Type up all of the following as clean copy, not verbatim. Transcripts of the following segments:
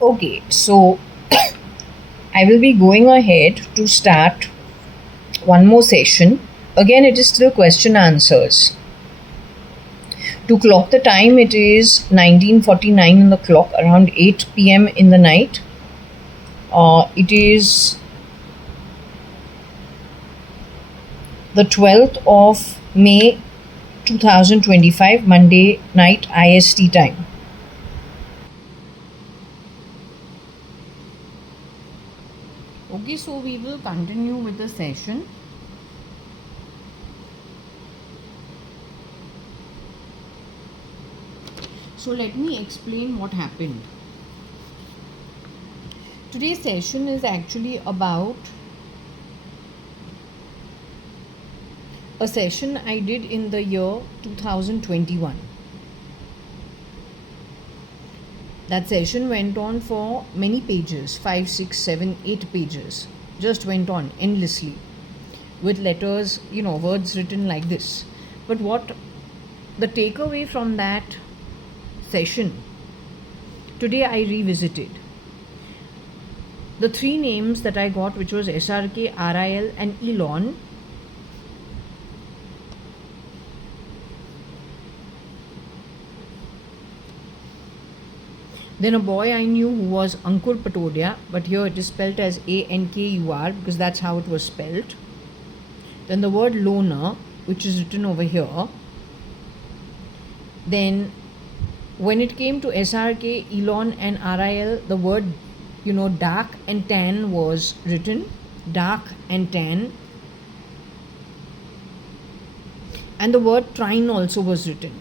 Okay, so I will be going ahead to start one more session. Again, it is still question answers. To clock the time, it is 19:49 on the clock, around 8 p.m. in the night. It is the 12th of May 2025, Monday night IST time. Okay, so we will continue with the session. So let me explain what happened. Today's session is actually about a session I did in the year 2021. That session went on for many pages, 5, 6, 7, 8 pages. Just went on endlessly with letters, words written like this. But what the takeaway from that session, today I revisited. The three names that I got, which was SRK, RIL, and Elon, then a boy I knew who was Ankur Patodia, but here it is spelled as ANKUR because that's how it was spelled. Then the word loner, which is written over here. Then when it came to SRK, Elon, and RIL, the word, dark and tan was written. Dark and tan. And the word trine also was written.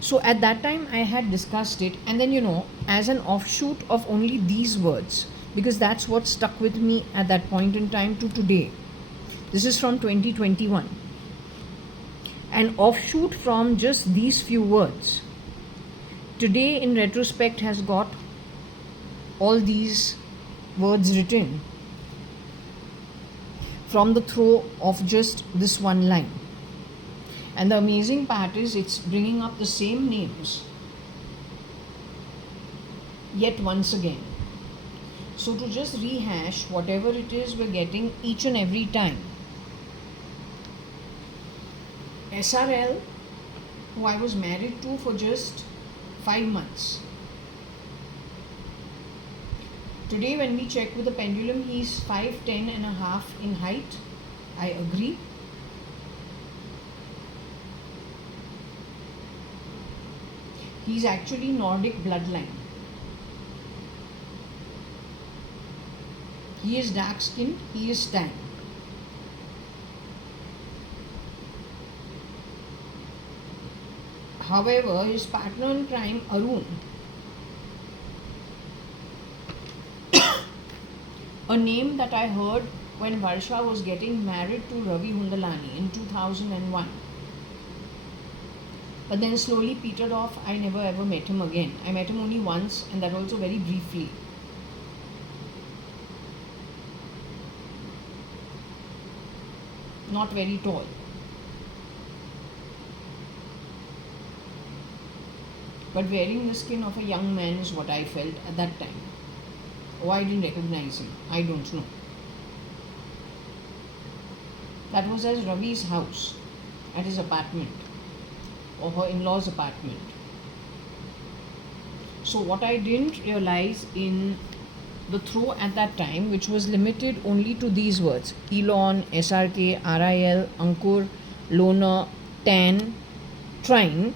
So at that time I had discussed it, and then as an offshoot of only these words, because that's what stuck with me at that point in time to today. This is from 2021. An offshoot from just these few words, today in retrospect has got all these words written from the throw of just this one line. And the amazing part is it's bringing up the same names yet once again. So to just rehash whatever it is we're getting each and every time. SRL, who I was married to for just 5 months. Today when we check with the pendulum, he's 5'10" and a half in height. I agree. He's actually Nordic bloodline. He is dark skinned, he is tan. However, his partner in crime, Arun, a name that I heard when Varsha was getting married to Ravi Hundalani in 2001. But then slowly petered off. I never ever met him again. I met him only once, and that also very briefly. Not very tall. But wearing the skin of a young man is what I felt at that time. Oh, I didn't recognize him. I don't know. That was at Ravi's house, at his apartment, or her in-laws' apartment. So what I didn't realize in the throw at that time, which was limited only to these words, Elon, SRK, RIL, Ankur, Loner, Tan, Trine,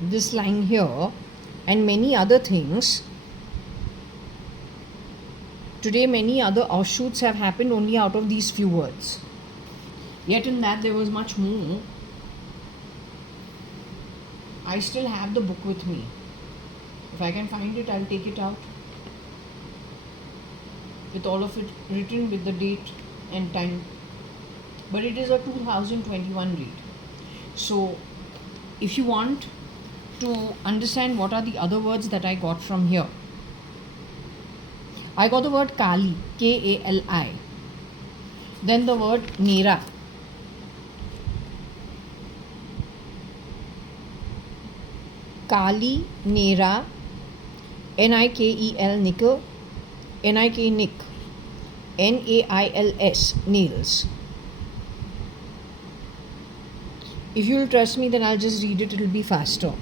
this line here, and many other things. Today many other offshoots have happened only out of these few words. Yet in that there was much more. I still have the book with me. If I can find it, I'll take it out. With all of it written with the date and time. But it is a 2021 read. So if you want to understand what are the other words that I got from here, I got the word Kali, Kali. Then the word Nera. Kali, Nera, Nikel, nickel, Nik, nick, Nails, nails. If you'll trust me, then I'll just read it, it'll be faster.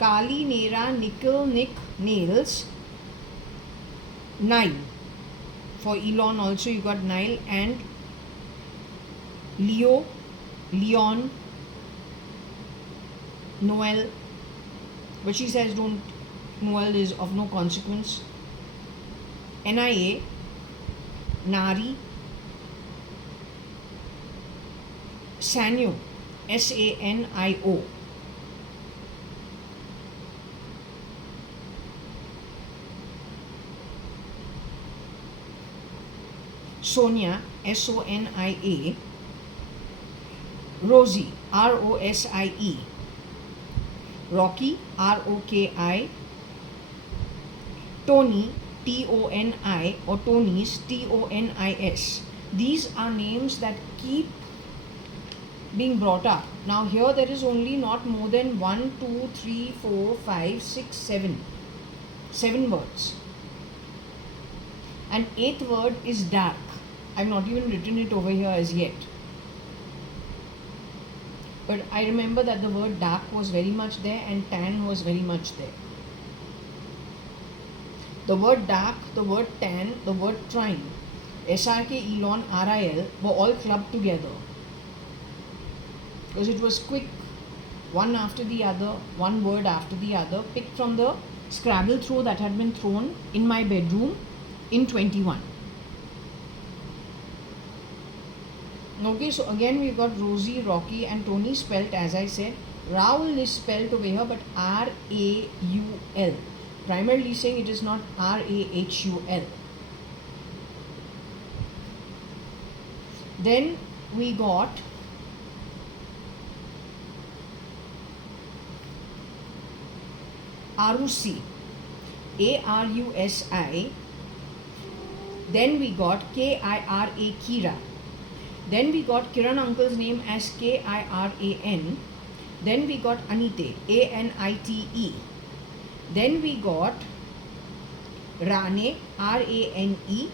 Kali, Nera, nickel, nick, nails, Nile. For Elon also you got Nile, and Leo, Leon, Noel. But she says don't, Noel is of no consequence. Nia, Nari, Sanyo, Sanio. Sonia, Sonia. Rosie, Rosie. Rocky, Roki. Tony, Toni, or Tonys, Tonis. These are names that keep being brought up. Now here there is only not more than 1, 2, 3, 4, 5, 6, 7. 7 words. And 8th word is dark. I've not even written it over here as yet. But I remember that the word dark was very much there and tan was very much there. The word dark, the word tan, the word trine, SRK, Elon, RIL were all clubbed together. Because it was quick, one after the other, one word after the other, picked from the Scrabble throw that had been thrown in my bedroom in 21. Okay, so again we've got Rosie, Rocky and Tony spelt as I said. Raul is spelt over here but R-A-U-L. Primarily saying it is not R-A-H-U-L. Then we got Arusi, A-R-U-S-I. Then we got K-I-R-A, Kira. Then we got Kiran uncle's name as K-I-R-A-N. Then we got Anite, A-N-I-T-E. Then we got Rane, R-A-N-E.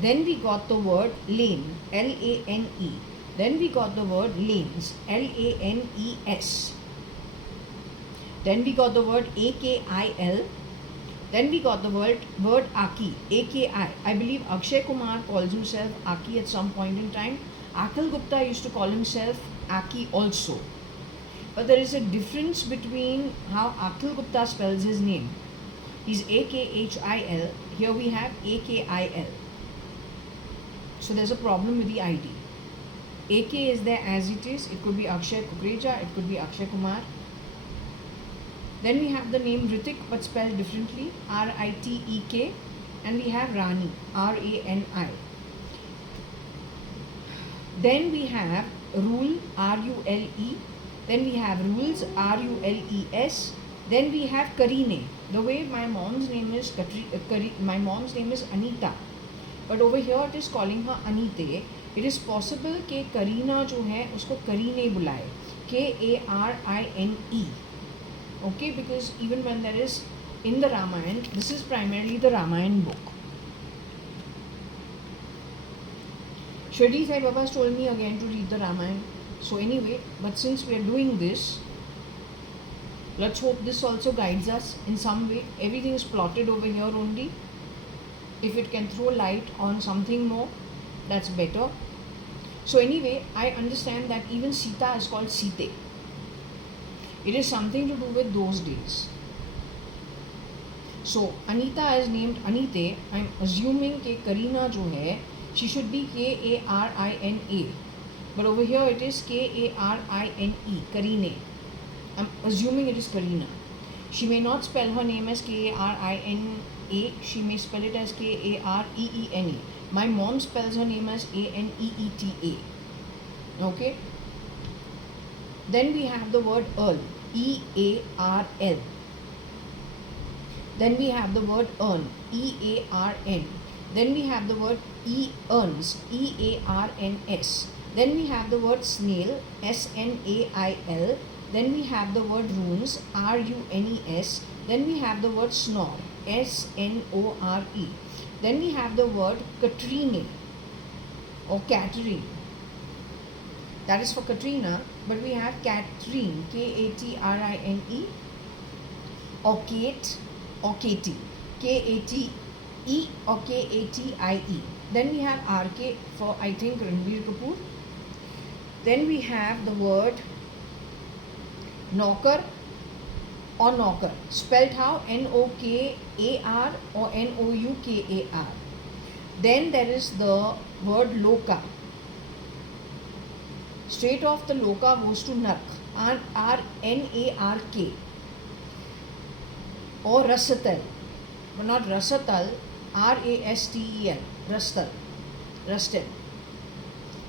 Then we got the word lane, L-A-N-E. Then we got the word lanes, L-A-N-E-S. Then we got the word A-K-I-L. Then we got the word Aki, A-K-I. I believe Akshay Kumar calls himself Aki at some point in time. Akhil Gupta used to call himself Aki also. But there is a difference between how Akhil Gupta spells his name. He's A-K-H-I-L. Here we have A-K-I-L. So there's a problem with the ID. A-K is there as it is. It could be Akshay Kukreja. It could be Akshay Kumar. Then we have the name Ritik but spelled differently. R-I-T-E-K. And we have Rani. R-A-N-I. Then we have Rule, R-U-L-E. Then we have Rules, R-U-L-E-S. Then we have Karine. The way my mom's name is my mom's name is Anita. But over here it is calling her Anite. It is possible कि Karina जो है उसको Karine बुलाए. K-A-R-I-N-E. Okay, because even when there is in the Ramayana, this is primarily the Ramayana book. Shirdi Sai Baba told me again to read the Ramayana. So anyway, but since we are doing this, let's hope this also guides us in some way. Everything is plotted over here only. If it can throw light on something more, that's better. So anyway, I understand that even Sita is called Site. It is something to do with those days. So Anita is named Anite. I'm assuming that Karina jo hai, she should be K-A-R-I-N-A. But over here it is K-A-R-I-N-E, Karine. I'm assuming it is Karina. She may not spell her name as K-A-R-I-N-A. She may spell it as K-A-R-E-E-N-A. My mom spells her name as A-N-E-E-T-A. Okay. Then we have the word Earl, E-A-R-L. Then we have the word earn, E-A-R-N. Then we have the word earns, E-A-R-N-S. Then we have the word snail, S-N-A-I-L. Then we have the word runes, R-U-N-E-S. Then we have the word snore, S-N-O-R-E. Then we have the word Katrine or Katerine. That is for Katrina, but we have Katrine, K-A-T-R-I-N-E, or Kate or Katie, K-A-T-E or K-A-T-I-E. Then we have R-K for, I think, Ranbir Kapoor. Then we have the word knocker or knocker, spelled how? N-O-K-A-R or N-O-U-K-A-R. Then there is the word loka. Straight off the loka goes to nark, R-N-A-R-K. Or rasatal, but not rasatal, R-A-S-T-E-L, rastal.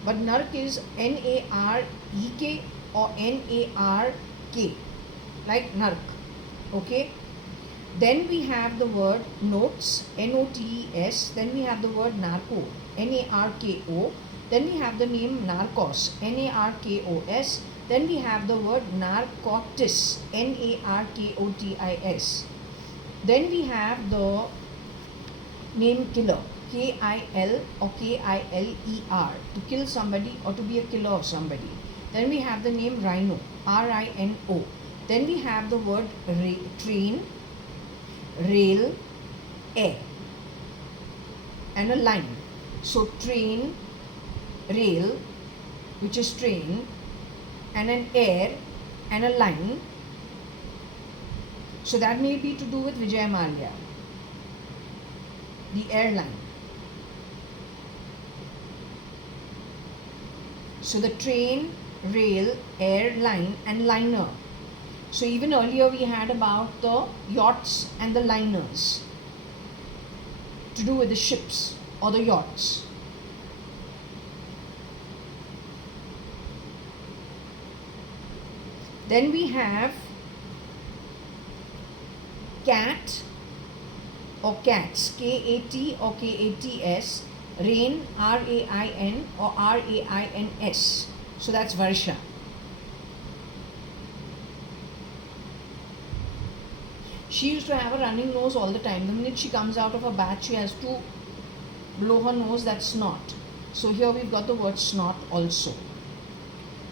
But nark is N-A-R-E-K or N-A-R-K, like nark. Okay. Then we have the word notes, N-O-T-E-S. Then we have the word narco, N-A-R-K-O. Then we have the name narcos, N-A-R-K-O-S. Then we have the word narcotis, N-A-R-K-O-T-I-S. Then we have the name killer, K-I-L or K-I-L-E-R, to kill somebody or to be a killer of somebody. Then we have the name rhino, R-I-N-O. Then we have the word train, rail, air, and a line. So train, rail, which is train, and an air and a line. So that may be to do with Vijay Mallya, the airline. So the train, rail, air, line, and liner. So even earlier we had about the yachts and the liners, to do with the ships or the yachts. Then we have cat or cats, K-A-T or K-A-T-S, rain, R-A-I-N or R-A-I-N-S. So that's Varsha. She used to have a running nose all the time. The minute she comes out of a bath, she has to blow her nose, that's snot. So here we've got the word snot also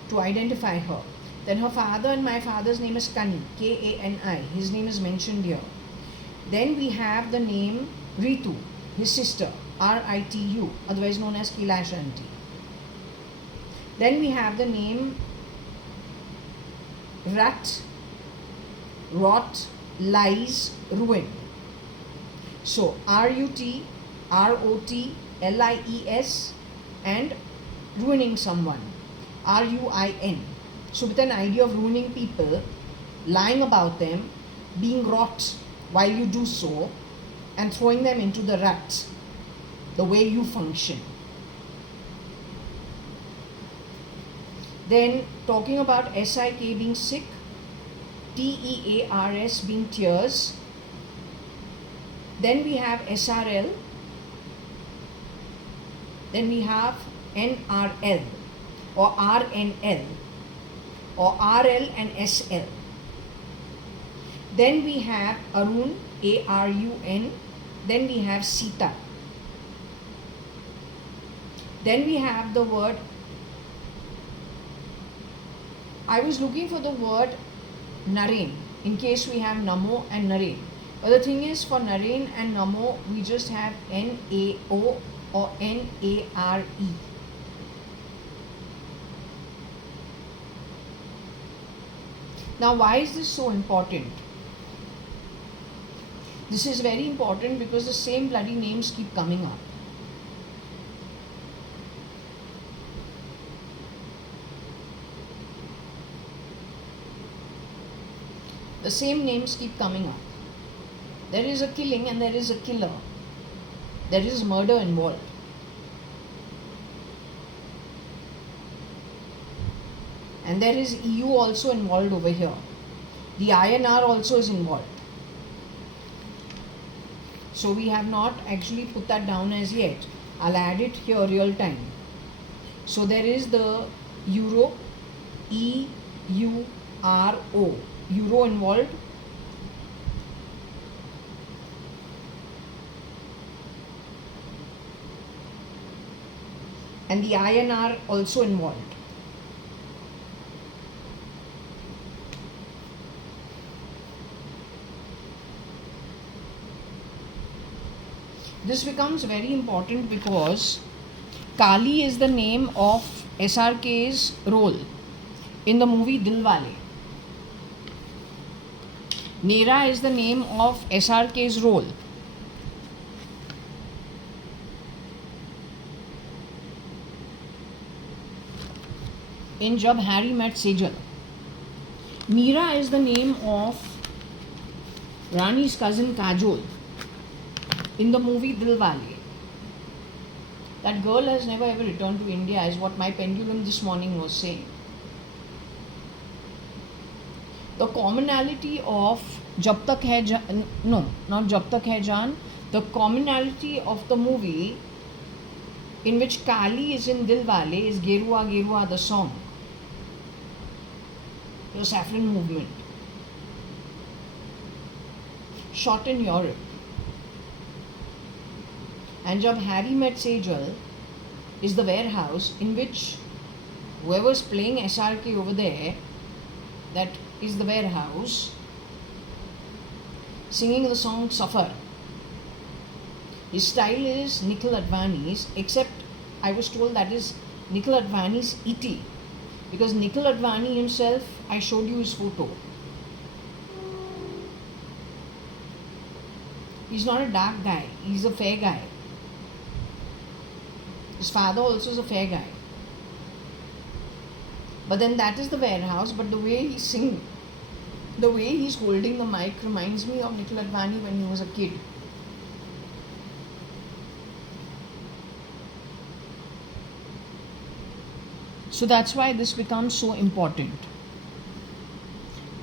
to identify her. Then her father and my father's name is Kani, K-A-N-I. His name is mentioned here. Then we have the name Ritu, his sister, R-I-T-U, otherwise known as Kailash Aunty. Then we have the name Rat, Rot, Lies, Ruin. So R-U-T, R-O-T, L-I-E-S, and ruining someone, R-U-I-N. So with an idea of ruining people, lying about them, being rot while you do so, and throwing them into the rut, the way you function. Then talking about S-I-K being sick, T-E-A-R-S being tears. Then we have S-R-L. Then we have N-R-L or R-N-L or R-L and S-L. Then we have Arun, A-R-U-N. Then we have Sita. Then we have the word, I was looking for the word Naren in case we have Namo and Naren. But the thing is, for Naren and Namo, we just have N-A-O or N-A-R-E. Now, why is this so important? This is very important because the same bloody names keep coming up. The same names keep coming up. There is a killing and there is a killer. There is murder involved. And there is EU also involved over here. The INR also is involved. So we have not actually put that down as yet. I'll add it here real time. So there is the euro, EURO, euro involved. And the INR also involved. This becomes very important because Kali is the name of SRK's role in the movie Dilwale. Nera is the name of SRK's role in Jab Harry Met Sejal. Meera is the name of Rani's cousin Kajol in the movie Dilwale. That girl has never ever returned to India, is what my pendulum this morning was saying. The commonality of Jab Tak Hai Jaan, no, not Jab Tak Hai Jaan, the commonality of the movie in which Kali is in Dilwale is Gerua Gerua, the song, the saffron movement, shot in Europe. And Jab Harry Met Sejal is the warehouse in which whoever's playing SRK over there, that is the warehouse, singing the song Safar. His style is Nikhil Advani's, except I was told that is Nikhil Advani's E.T. Because Nikhil Advani himself, I showed you his photo. He's not a dark guy, he's a fair guy. His father also is a fair guy. But then that is the warehouse, but the way he sings, the way he's holding the mic reminds me of Nikhil Advani when he was a kid. So that's why this becomes so important.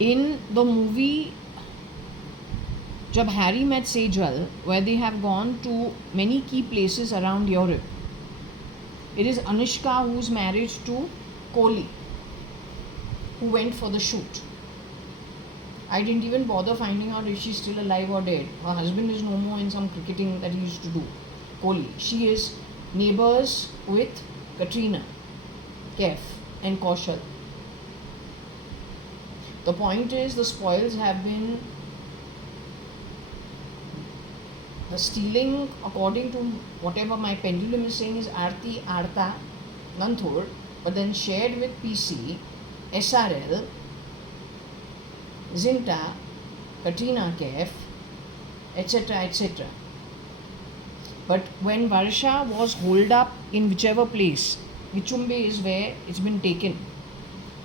In the movie Jab Harry Met Sejal, where they have gone to many key places around Europe, it is Anushka who's married to Kohli, who went for the shoot. I didn't even bother finding out if she's still alive or dead. Her husband is no more in some cricketing that he used to do, Kohli. She is neighbours with Katrina Kaif and Kaushal. The point is, the spoils have been, the stealing, according to whatever my pendulum is saying, is Aarti, Arta, Nanthur, but then shared with PC, SRL, Zinta, Katrina Kaif, etc. etc. But when Varsha was holed up in whichever place, Vichumbe is where it's been taken.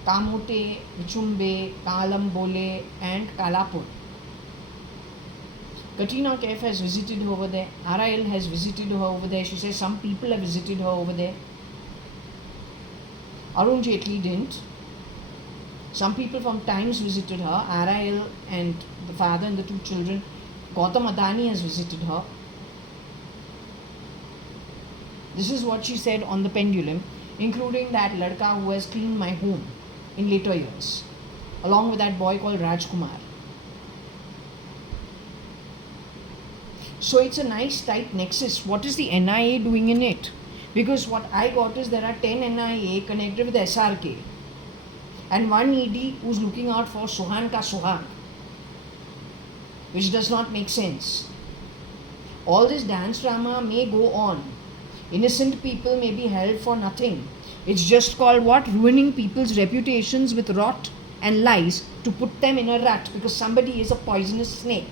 Kamote, Vichumbe, Kalambole, and Kalapur. Katrina Kaif has visited her over there. RIL has visited her over there. She says some people have visited her over there. Arun Jaitley didn't. Some people from Times visited her. RIL and the father and the two children. Gautam Adani has visited her. This is what she said on the pendulum, including that ladka who has cleaned my home in later years, along with that boy called Rajkumar. So it's a nice tight nexus. What is the NIA doing in it? Because what I got is there are 10 NIA connected with SRK and one ED who's looking out for Sohan ka Sohag, which does not make sense. All this dance drama may go on. Innocent people may be held for nothing. It's just called what? Ruining people's reputations with rot and lies to put them in a rut because somebody is a poisonous snake.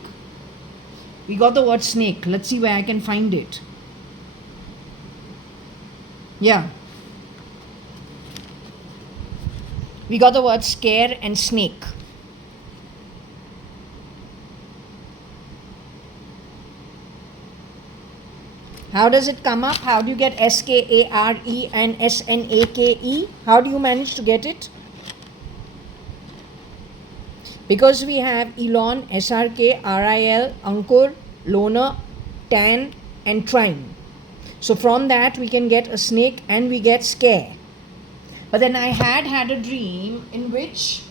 We got the word snake. Let's see where I can find it. Yeah. We got the word scare and snake. How does it come up? How do you get SKARE and SNAKE? How do you manage to get it? Because we have Elon, SRK, RIL, Ankur, Loner, tan and trine. So from that we can get a snake and we get scare. But then I had a dream in which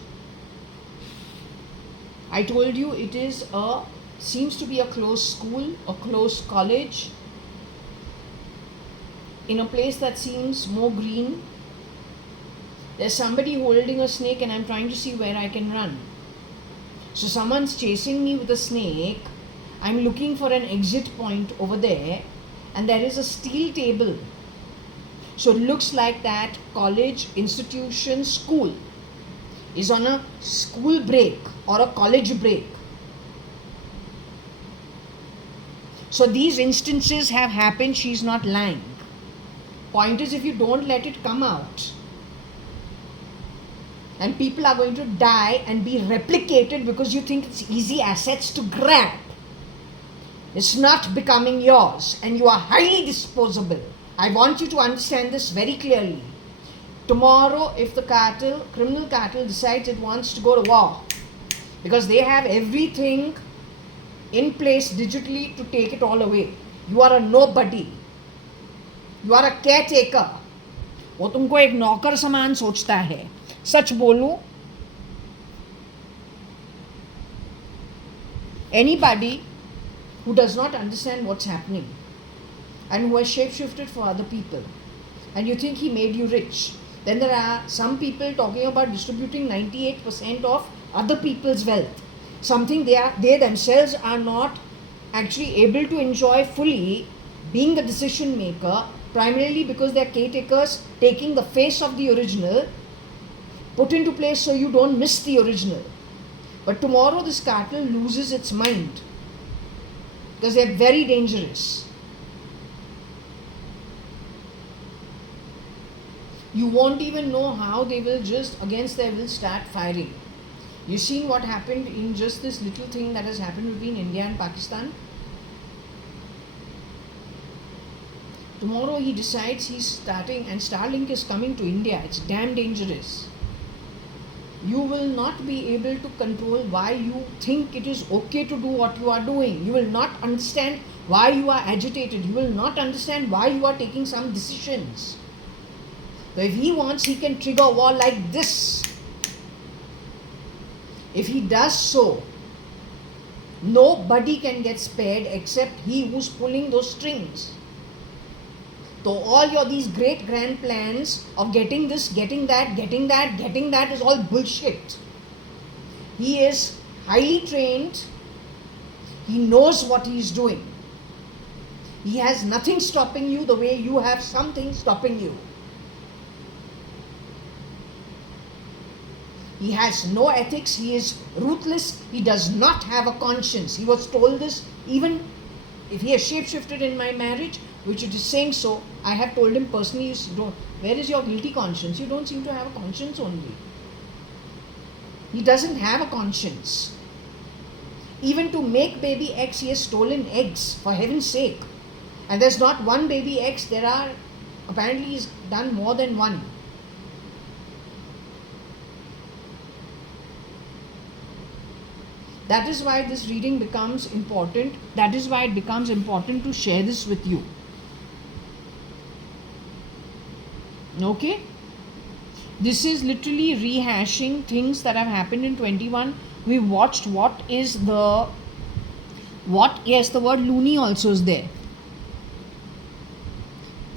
I told you it is seems to be a closed school, a closed college, in a place that seems more green. There's somebody holding a snake and I'm trying to see where I can run. So someone's chasing me with a snake. I'm looking for an exit point over there, and there is a steel table. So it looks like that college, institution, school is on a school break or a college break. So these instances have happened, she's not lying. Point is, if you don't let it come out, and people are going to die and be replicated because you think it's easy assets to grab. It's not becoming yours and you are highly disposable. I want you to understand this very clearly. Tomorrow, if the criminal cartel decides it wants to go to war, because they have everything in place digitally to take it all away. You are a nobody. You are a caretaker. वो तुमको एक नौकर समान सोचता है. सच बोलूं, anybody who does not understand what's happening and who has shapeshifted for other people, and you think he made you rich, then there are some people talking about distributing 98% of other people's wealth, something they themselves are not actually able to enjoy fully, being the decision maker, primarily because they're caretakers taking the face of the original, put into place so you don't miss the original. But tomorrow this cartel loses its mind because they're very dangerous. You won't even know how they will just against their will start firing. You've seen what happened in just this little thing that has happened between India and Pakistan. Tomorrow he decides he's starting, and Starlink is coming to India. It's damn dangerous. You will not be able to control why you think it is okay to do what you are doing. You will not understand why you are agitated. You will not understand why you are taking some decisions. So if he wants, he can trigger war like this. If he does so, nobody can get spared except he who's pulling those strings. So all these great grand plans of getting this, getting that is all bullshit. He is highly trained. He knows what he is doing. He has nothing stopping you the way you have something stopping you. He has no ethics. He is ruthless. He does not have a conscience. He was told this even if he has shapeshifted in my marriage, which it is saying so. I have told him personally, where is your guilty conscience? You don't seem to have a conscience only. He doesn't have a conscience. Even to make baby X, he has stolen eggs, for heaven's sake. And there's not one baby X, there are, apparently he's done more than one. That is why this reading becomes important. That is why it becomes important to share this with you. Okay? This is literally rehashing things that have happened in 21. We watched the word loony also is there.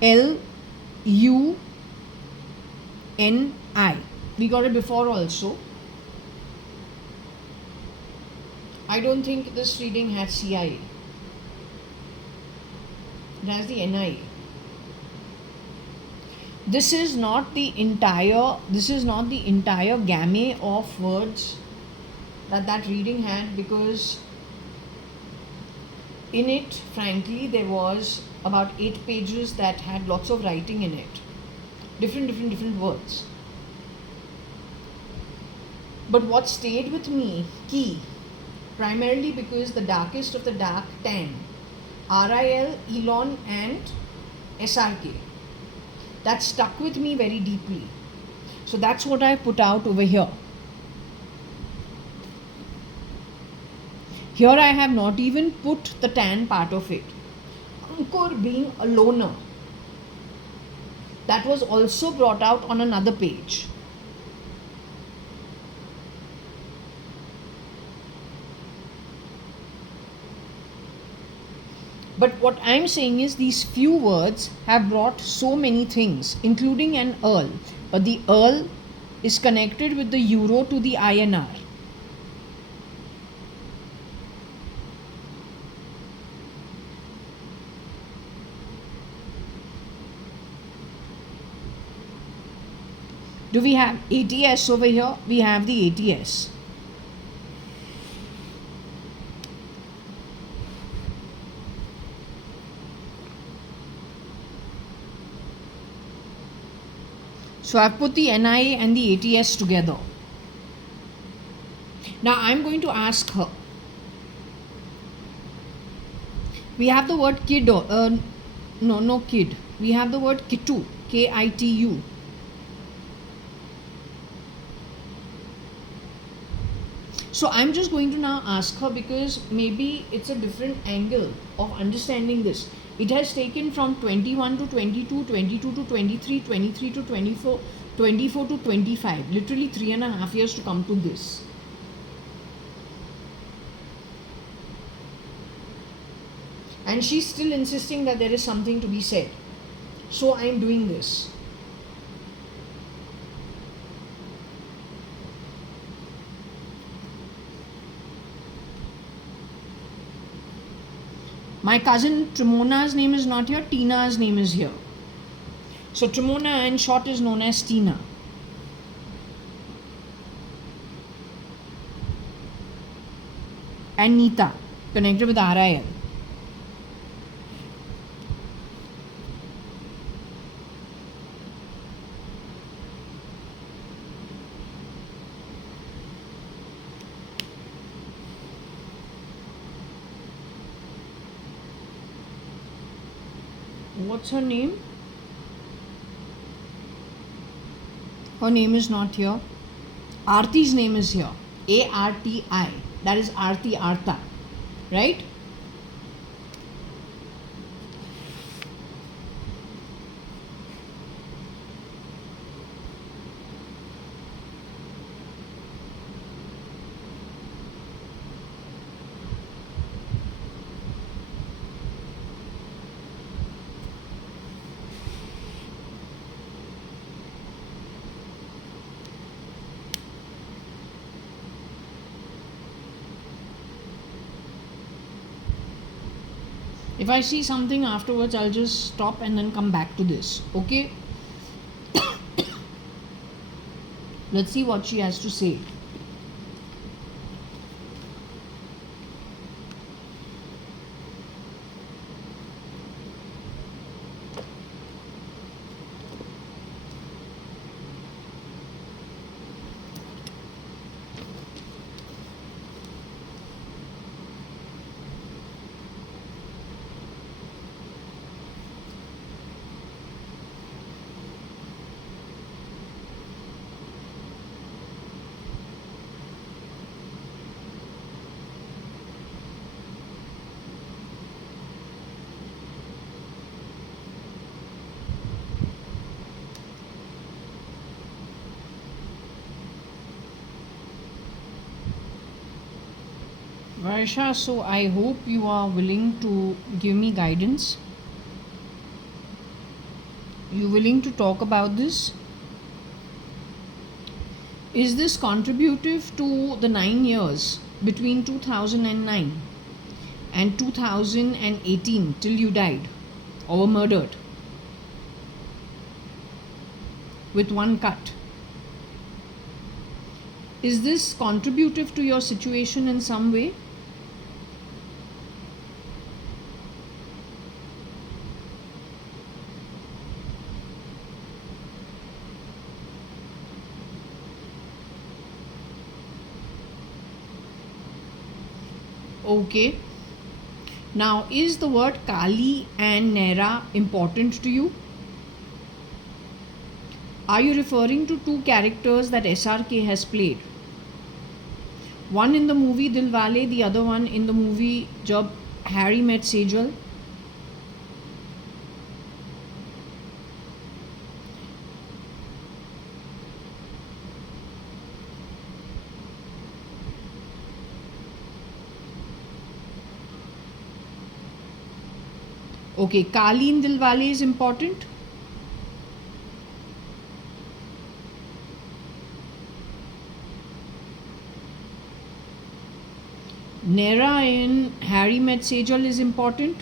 L-U-N-I. We got it before also. I don't think this reading has CIA. It has the NI. This is not the entire gamut of words that reading had, because in it, frankly, there was about 8 pages that had lots of writing in it. Different words. But what stayed with me, key, primarily because the darkest of the dark 10, RIL, Elon and SRK. That stuck with me very deeply. So that's what I put out over here. Here I have not even put the tan part of it. for being a loner. That was also brought out on another page. But what I'm saying is these few words have brought so many things, including an earl. But the earl is connected with the euro to the INR. Do we have ATS over here? We have the ATS. So I've put the NIA and the ATS together. Now I'm going to ask her. We have the word kid, no kid. We have the word kitu, Kitu. So I'm just going to now ask her, because maybe it's a different angle of understanding this. It has taken from 21 to 22, 22 to 23, 23 to 24, 24 to 25. Literally 3.5 years to come to this. And she's still insisting that there is something to be said. So I'm doing this. My cousin Trimona's name is not here, Tina's name is here. So Trimona in short is known as Tina. And Nita, connected with RIL. What's her name? Her name is not here. Arti's name is here. ARTI. That is Arti Arta. Right? If I see something afterwards, I'll just stop and then come back to this. Okay? Let's see what she has to say. Varsha, so I hope you are willing to give me guidance. You willing to talk about this? Is this contributive to the 9 years between 2009 and 2018 till you died or were murdered with one cut? Is this contributive to your situation in some way? Okay. Now, is the word Kali and Nera important to you? Are you referring to two characters that SRK has played? One in the movie Dilwale, the other one in the movie Jab Harry Met Sejal. Okay, Kali in Dilwale is important. Nera in Harry Met Sejal is important.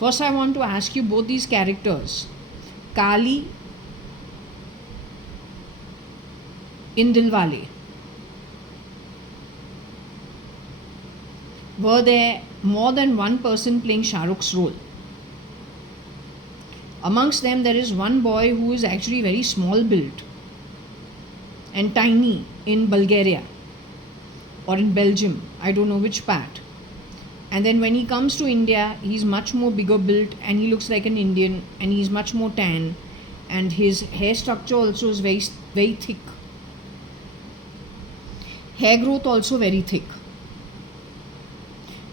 First, I want to ask you both these characters. Kali in Dilwale. Were there more than one person playing Shah Rukh's role? Amongst them, there is one boy who is actually very small built and tiny in Bulgaria or in Belgium. I don't know which part. And then when he comes to India, he's much more bigger built and he looks like an Indian and he's much more tan. And his hair structure also is very, very thick. Hair growth also very thick.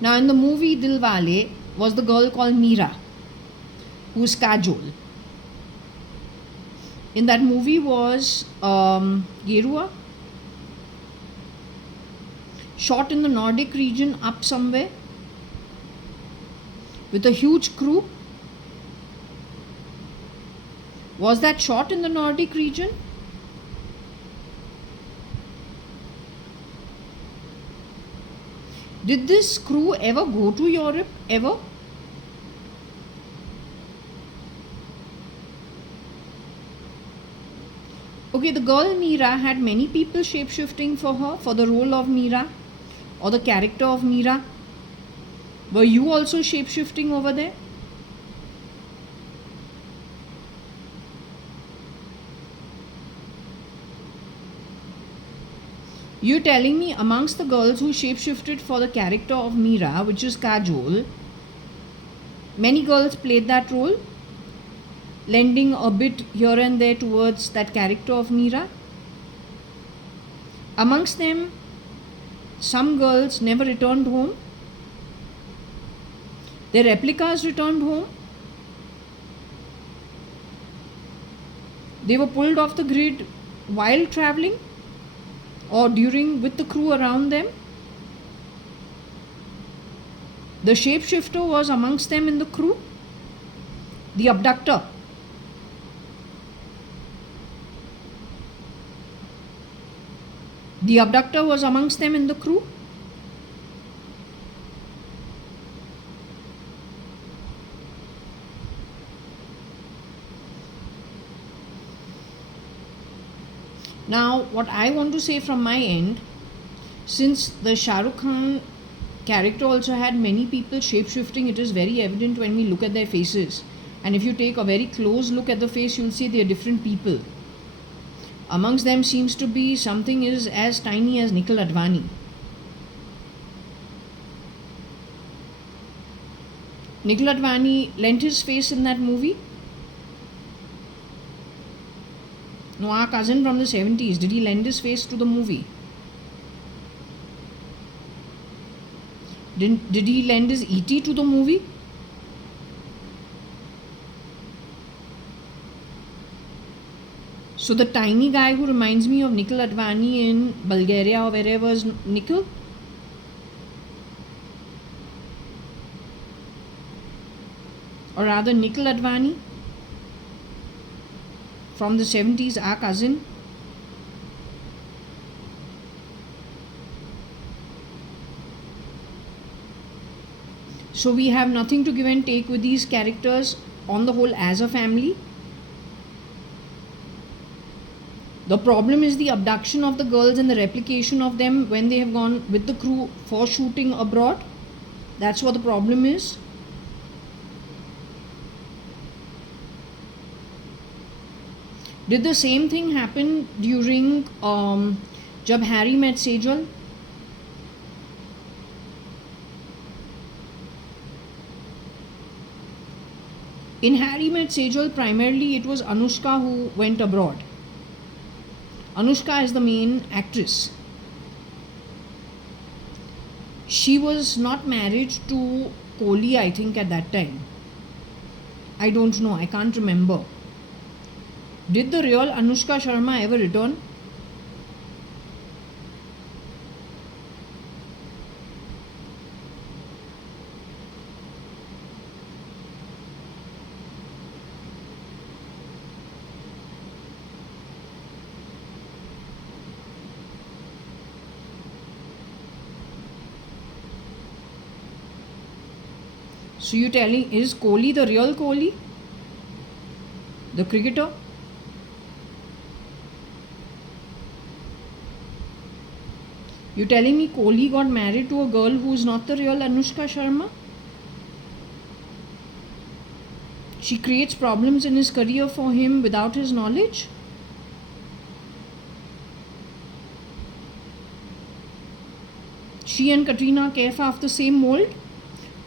Now in the movie Dilwale was the girl called Meera, who's Kajol. In that movie was Gerua, shot in the Nordic region up somewhere with a huge crew. Was that shot in the Nordic region? Did this crew ever go to Europe? Ever? Okay, the girl Meera had many people shape-shifting for her, for the role of Meera or the character of Meera. Were you also shape-shifting over there? You're telling me amongst the girls who shape-shifted for the character of Meera, which is Kajol, many girls played that role, lending a bit here and there towards that character of Meera. Amongst them, some girls never returned home. Their replicas returned home. They were pulled off the grid while traveling or during with the crew around them. The shapeshifter was amongst them in the crew. The abductor. The abductor was amongst them in the crew. Now, what I want to say from my end, since the Shah Rukh Khan character also had many people shape-shifting, it is very evident when we look at their faces. And if you take a very close look at the face, you'll see they are different people. Amongst them seems to be something is as tiny as Nikhil Advani. Nikhil Advani lent his face in that movie. No, our cousin from the 70s, did he lend his face to the movie? Did he lend his ET to the movie? So the tiny guy who reminds me of Nikhil Advani in Bulgaria or wherever is Nikhil? Or rather Nikhil Advani from the 70s, our cousin. So we have nothing to give and take with these characters on the whole as a family. The problem is the abduction of the girls and the replication of them when they have gone with the crew for shooting abroad. That's what the problem is. Did the same thing happen during Jab Harry Met Sejal? In Harry Met Sejal, primarily it was Anushka who went abroad. Anushka is the main actress. She was not married to Kohli, I think, at that time. I don't know, I can't remember. Did the real Anushka Sharma ever return? So you're telling, is Kohli the real Kohli? The cricketer? You're telling me Kohli got married to a girl who's not the real Anushka Sharma? She creates problems in his career for him without his knowledge? She and Katrina Kaif are of the same mold,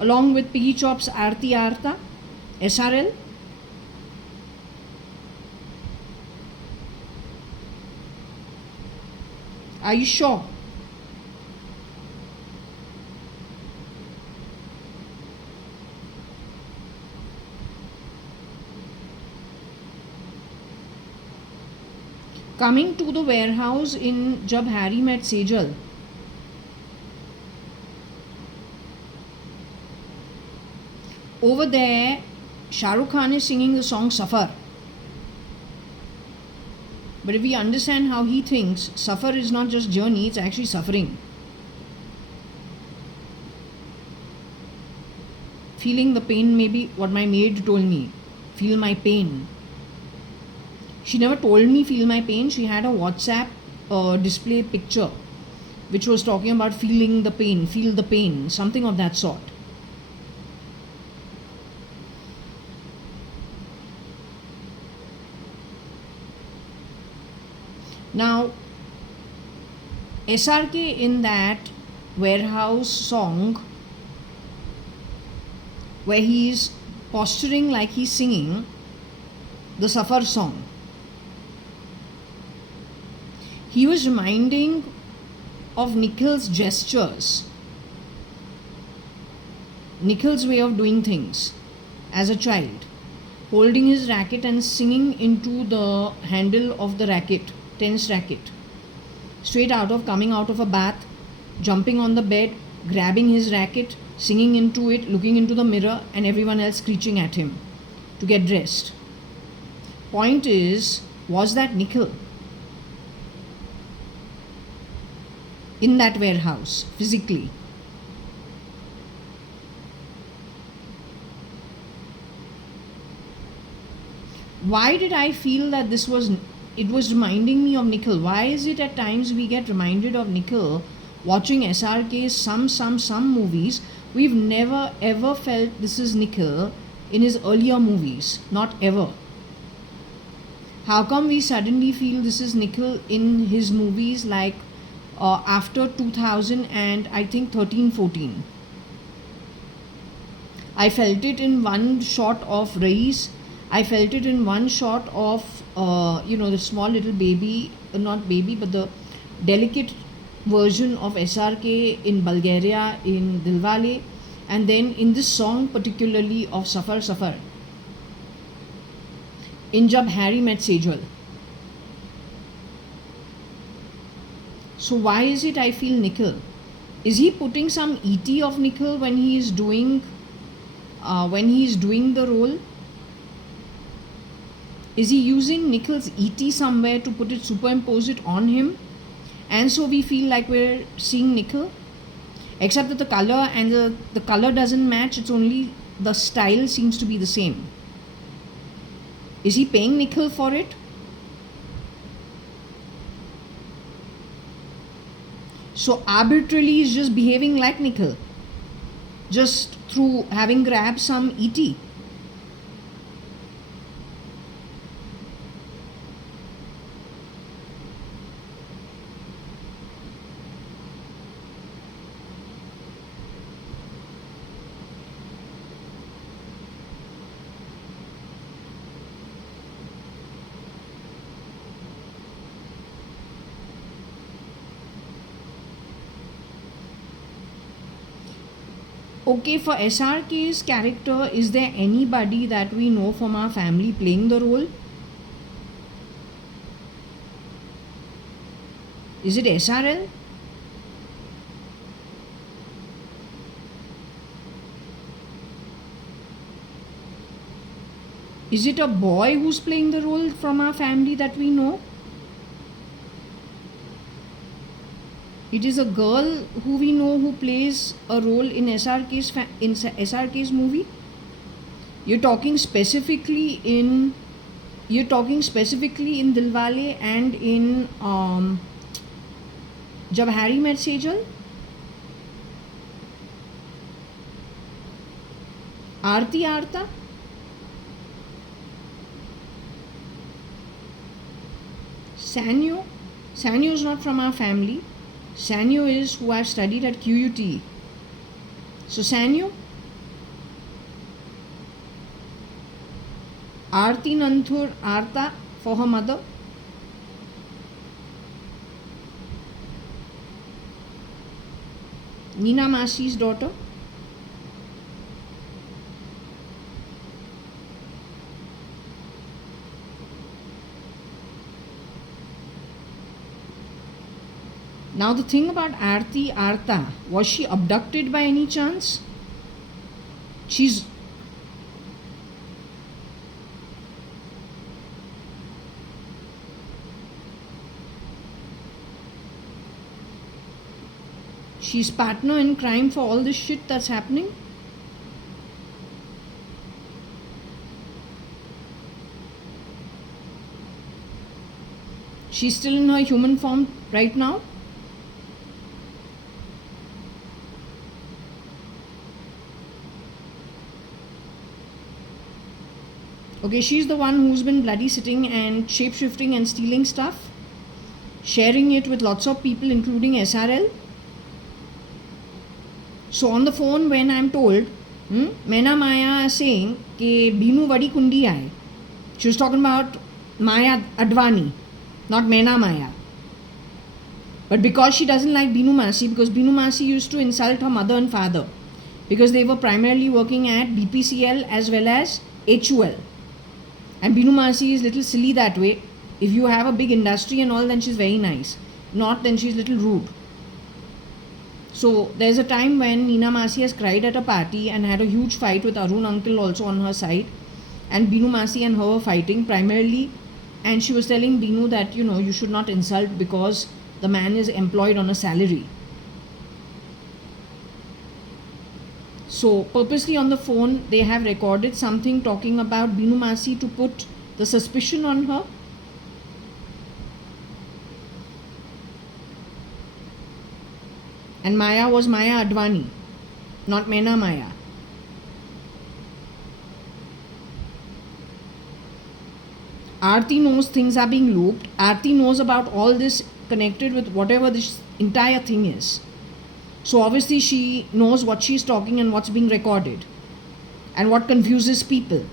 along with Piggy Chop's Aarti Arta, SRL. Are you sure? Coming to the warehouse in Jab Harry Met Sejal, over there, Shah Rukh Khan is singing the song Safar. But if we understand how he thinks, Safar is not just journey, it's actually suffering. Feeling the pain, maybe what my maid told me. Feel my pain. She never told me feel my pain. She had a WhatsApp display picture which was talking about feeling the pain, feel the pain, something of that sort. Now, SRK in that warehouse song, where he is posturing like he's singing the Safar song, he was reminding of Nikhil's gestures, Nikhil's way of doing things as a child, holding his racket and singing into the handle of the racket, tennis racket, coming out of a bath, jumping on the bed, grabbing his racket, singing into it, looking into the mirror, and everyone else screeching at him to get dressed. Point is, was that Nikhil in that warehouse physically? Why did I feel that it was reminding me of Nikhil? Why is it at times we get reminded of Nikhil watching SRK's some movies? We've never ever felt this is Nikhil in his earlier movies, not ever. How come we suddenly feel this is Nikhil in his movies like after 2000 and I think 13-14? I felt it in one shot of Rais. I felt it in one shot of the small little baby, not baby, but the delicate version of SRK in Bulgaria in Dilwale, and then in this song particularly of Safar Safar in Jab Harry Met Sejal. So why is it I feel Nikhil? Is he putting some ET of Nikhil when he is doing the role? Is he using Nikhil's ET somewhere to superimpose it on him? And so we feel like we're seeing Nikhil? Except that the color and the color doesn't match, it's only the style seems to be the same. Is he paying Nikhil for it? So arbitrarily he's just behaving like Nikhil, just through having grabbed some ET. Okay, for SRK's character, is there anybody that we know from our family playing the role? Is it SRL? Is it a boy who's playing the role from our family that we know? It is a girl who we know who plays a role in SRK's movie. You're talking specifically in Dilwale and in Jab Harry Met Sejal. Aarti Arta. Sanyo. Sanyo is not from our family. Sanyo is who I've studied at QUT. So Sanyo. Aarti Nanthur Arta for her mother. Nina Masi's daughter. Now the thing about Aarti Arta, was she abducted by any chance? She's partner in crime for all this shit that's happening. She's still in her human form right now. Okay, she's the one who's been bloody sitting and shape-shifting and stealing stuff, sharing it with lots of people including SRL. So on the phone when I'm told, Mena Maya is saying कि Binu Vadi Kundi hai. She was talking about JAYA.ADVANI, not Mena Maya. But because she doesn't like Binu Masi, because Binu Masi used to insult her mother and father, because they were primarily working at BPCL as well as HUL. And Binu Masi is little silly that way. If you have a big industry and all, then she's very nice. Not, then she's little rude. So there's a time when Nina Masi has cried at a party and had a huge fight with Arun uncle also on her side. And Binu Masi and her were fighting primarily. And she was telling Binu that, you should not insult because the man is employed on a salary. So purposely on the phone, they have recorded something talking about Binu Masi to put the suspicion on her. And Maya was JAYA.ADVANI, not Mena Maya. Aarti knows things are being looped. Aarti knows about all this connected with whatever this entire thing is. So obviously she knows what she's talking and what's being recorded and what confuses people.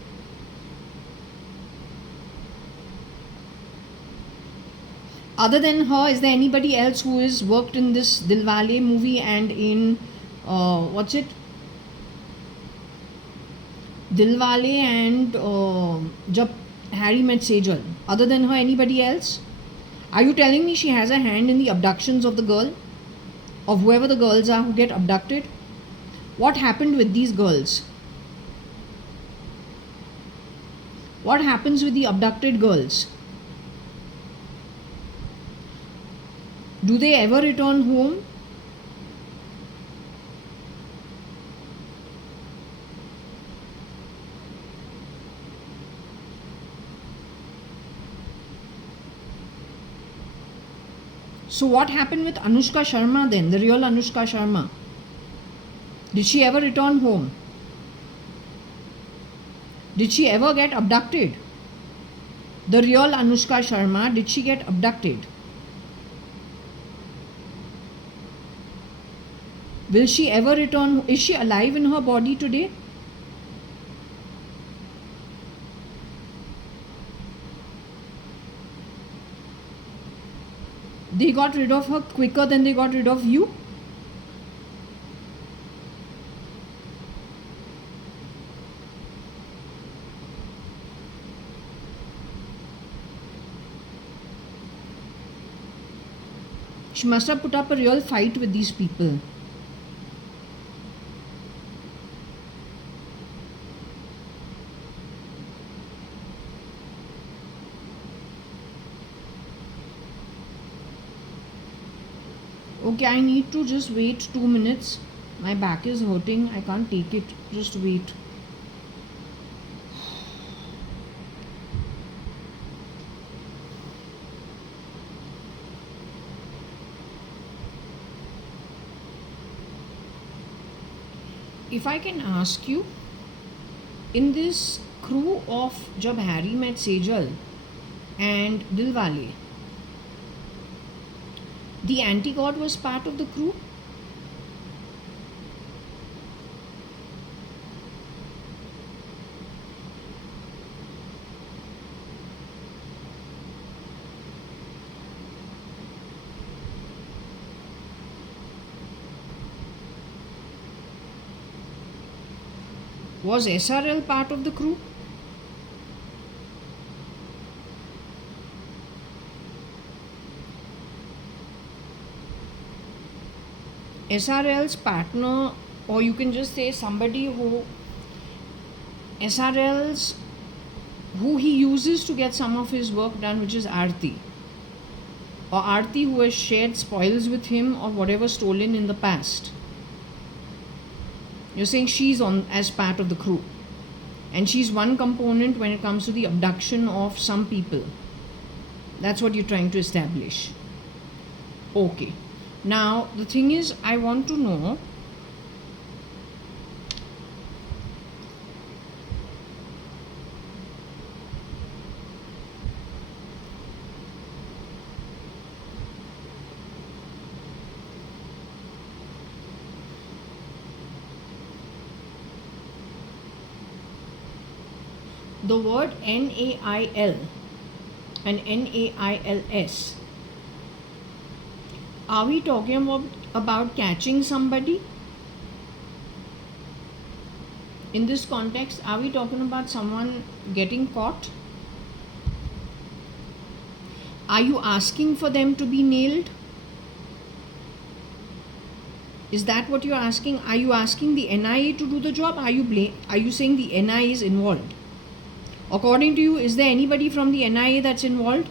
Other than her, is there anybody else who has worked in this Dilwale movie and in Dilwale and Jab Harry Met Sejal? Other than her, anybody else? Are you telling me she has a hand in the abductions of the girl? Of whoever the girls are who get abducted? What happened with these girls? What happens with the abducted girls? Do they ever return home? So what happened with Anushka Sharma then, the real Anushka Sharma? Did she ever return home? Did she ever get abducted? The real Anushka Sharma, did she get abducted? Will she ever return? Is she alive in her body today? They got rid of her quicker than they got rid of you? She must have put up a real fight with these people. Okay, I need to just wait 2 minutes. My back is hurting. I can't take it. Just wait. If I can ask you, in this crew of Jab Harry Met Sejal and Dilwale, the anti-god was part of the crew? Was SRL part of the crew? SRL's partner, or you can just say somebody who SRL's who he uses to get some of his work done, which is Aarti, or Aarti who has shared spoils with him or whatever stolen in the past. You're saying she's on as part of the crew, and she's one component when it comes to the abduction of some people. That's what you're trying to establish. Okay. Now the thing is, I want to know, the word NAIL and NAILS. Are we talking about catching somebody? In this context, are we talking about someone getting caught? Are you asking for them to be nailed? Is that what you're asking? Are you asking the NIA to do the job? Are you saying the NIA is involved? According to you, is there anybody from the NIA that's involved?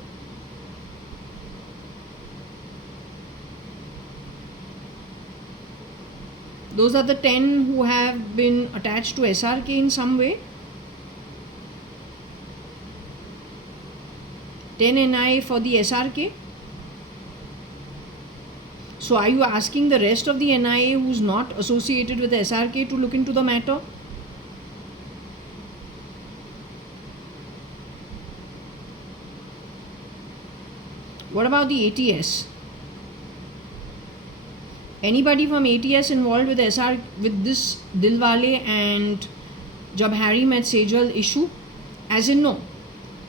Those are the 10 who have been attached to SRK in some way. 10 NIA for the SRK. So are you asking the rest of the NIA who's not associated with the SRK to look into the matter? What about the ATS? Anybody from ATS involved with this Dilwale and Jab Harry Met Sejal issue? As in no,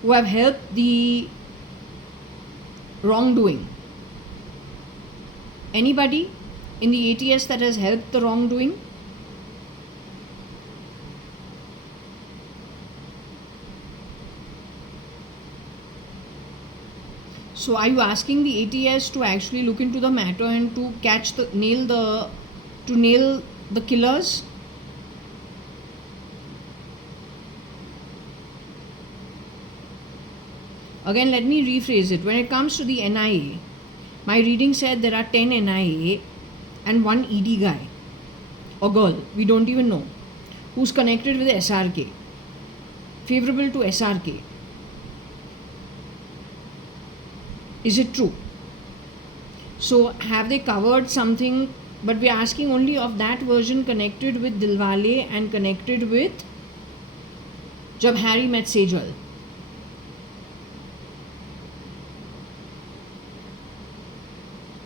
who have helped the wrongdoing. Anybody in the ATS that has helped the wrongdoing? So are you asking the ATS to actually look into the matter and to nail the killers? Again, let me rephrase it. When it comes to the NIA, my reading said there are 10 NIA and 1 ED guy or girl, we don't even know, who's connected with the SRK, favorable to SRK. Is it true? So have they covered something? But we are asking only of that version connected with Dilwale and connected with Jab Harry Met Sejal.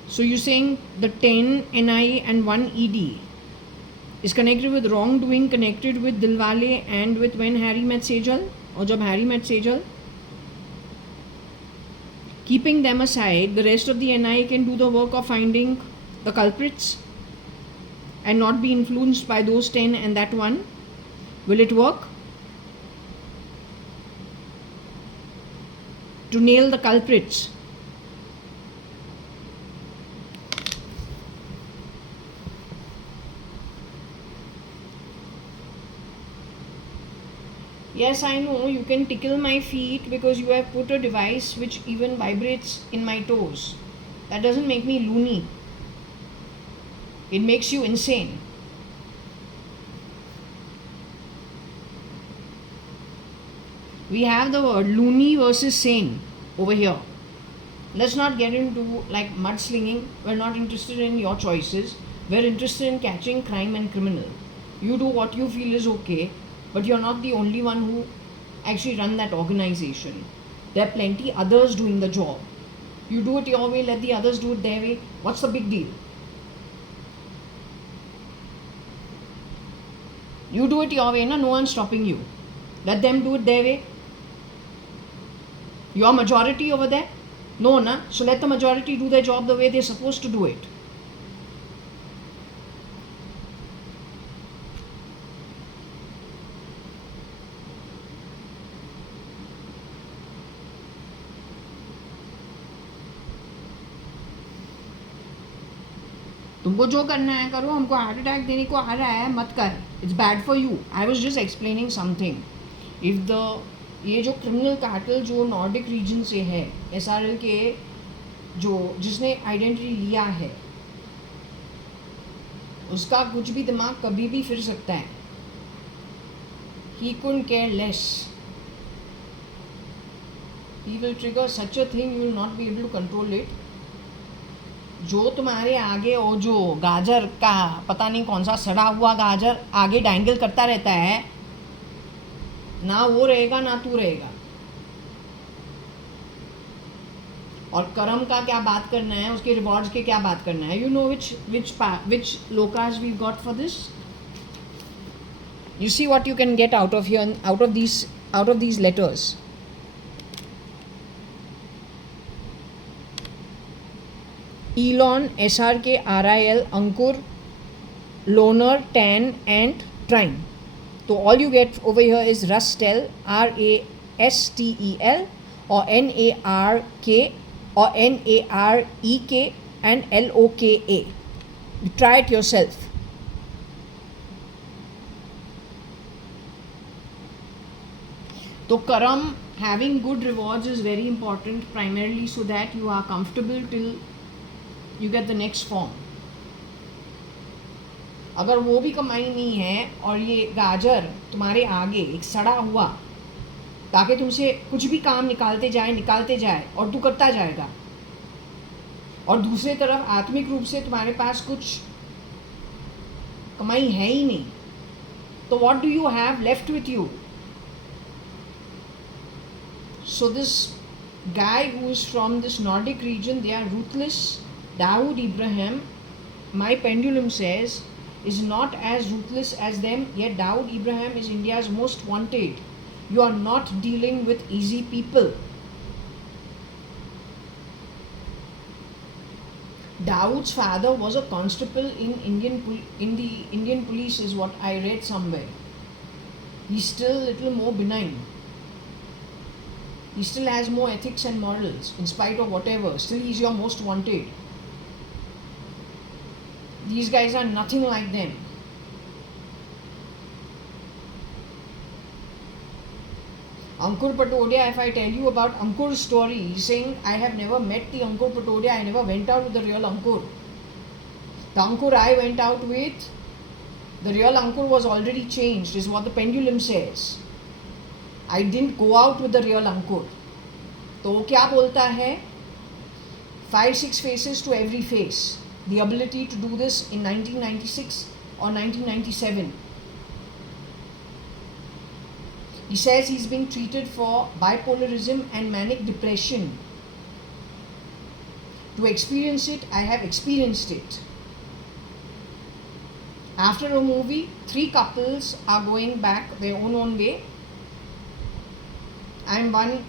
So you're saying the 10 NIA and 1 ED is connected with wrongdoing, connected with Dilwale and with when Harry Met Sejal or Jab Harry Met Sejal? Keeping them aside, the rest of the NIA can do the work of finding the culprits and not be influenced by those 10 and that one. Will it work? To nail the culprits. Yes, I know you can tickle my feet because you have put a device which even vibrates in my toes. That doesn't make me loony. It makes you insane. We have the word loony versus sane over here. Let's not get into like mudslinging. We're not interested in your choices. We're interested in catching crime and criminal. You do what you feel is okay, but you're not the only one who actually run that organization. There are plenty others doing the job. You do it your way, let the others do it their way. What's the big deal? You do it your way, no one's stopping you. Let them do it their way. You're majority over there? No, na? So let the majority do their job the way they're supposed to do it. तुमको जो करना है करो, हमको heart attack देने को आ रहा है मत कर. It's bad for you. I was just explaining something. If the ये जो क्रिमिनल कार्टेल जो नॉर्डिक रीजन से है, SRL के जो जिसने आइडेंटिटी लिया है, उसका कुछ भी दिमाग कभी भी फिर सकता है. He couldn't care less. He will trigger such a thing, you will not be able to control it. जो तुम्हारे आगे वो जो गाजर का पता नहीं कौन सा सड़ा हुआ गाजर आगे डैंगल करता रहता है ना, वो रहेगा ना तू रहेगा. और कर्म का क्या बात करना है, उसके रिवॉर्ड्स के क्या बात करना है. You know which lokas we've got for this. You see what you can get out of here, out of these letters. Elon, SRK, RIL, Ankur, Loner, Tan and Trine. So all you get over here is Rastel, RASTEL or NARK or NAREK and LOKA. You try it yourself. So Karam, having good rewards is very important, primarily so that you are comfortable till you get the next form. अगर वो भी कमाई नहीं है और ये गाजर तुम्हारे आगे एक सड़ा हुआ ताकि तुमसे कुछ भी काम निकालते जाए और तू करता जाएगा, और दूसरी तरफ आत्मिक रूप से तुम्हारे पास कुछ कमाई है ही नहीं, तो what do you have left with you. So this guy who is from this Nordic region, they are ruthless. Dawood Ibrahim, my pendulum says, is not as ruthless as them, yet Dawood Ibrahim is India's most wanted. You are not dealing with easy people. Dawood's father was a constable in the Indian police is what I read somewhere. He's still a little more benign. He still has more ethics and morals in spite of whatever. Still he's your most wanted. These guys are nothing like them. Ankur Patodia, if I tell you about Ankur's story, he's saying, I have never met the Ankur Patodia, I never went out with the real Ankur. The Ankur I went out with, the real Ankur was already changed, is what the pendulum says. I didn't go out with the real Ankur. तो वो क्या बोलता है? 5-6 faces to every face. The ability to do this in 1996 or 1997. He says he's being treated for bipolarism and manic depression. To experience it, I have experienced it. After a movie, 3 couples are going back their own way. I'm one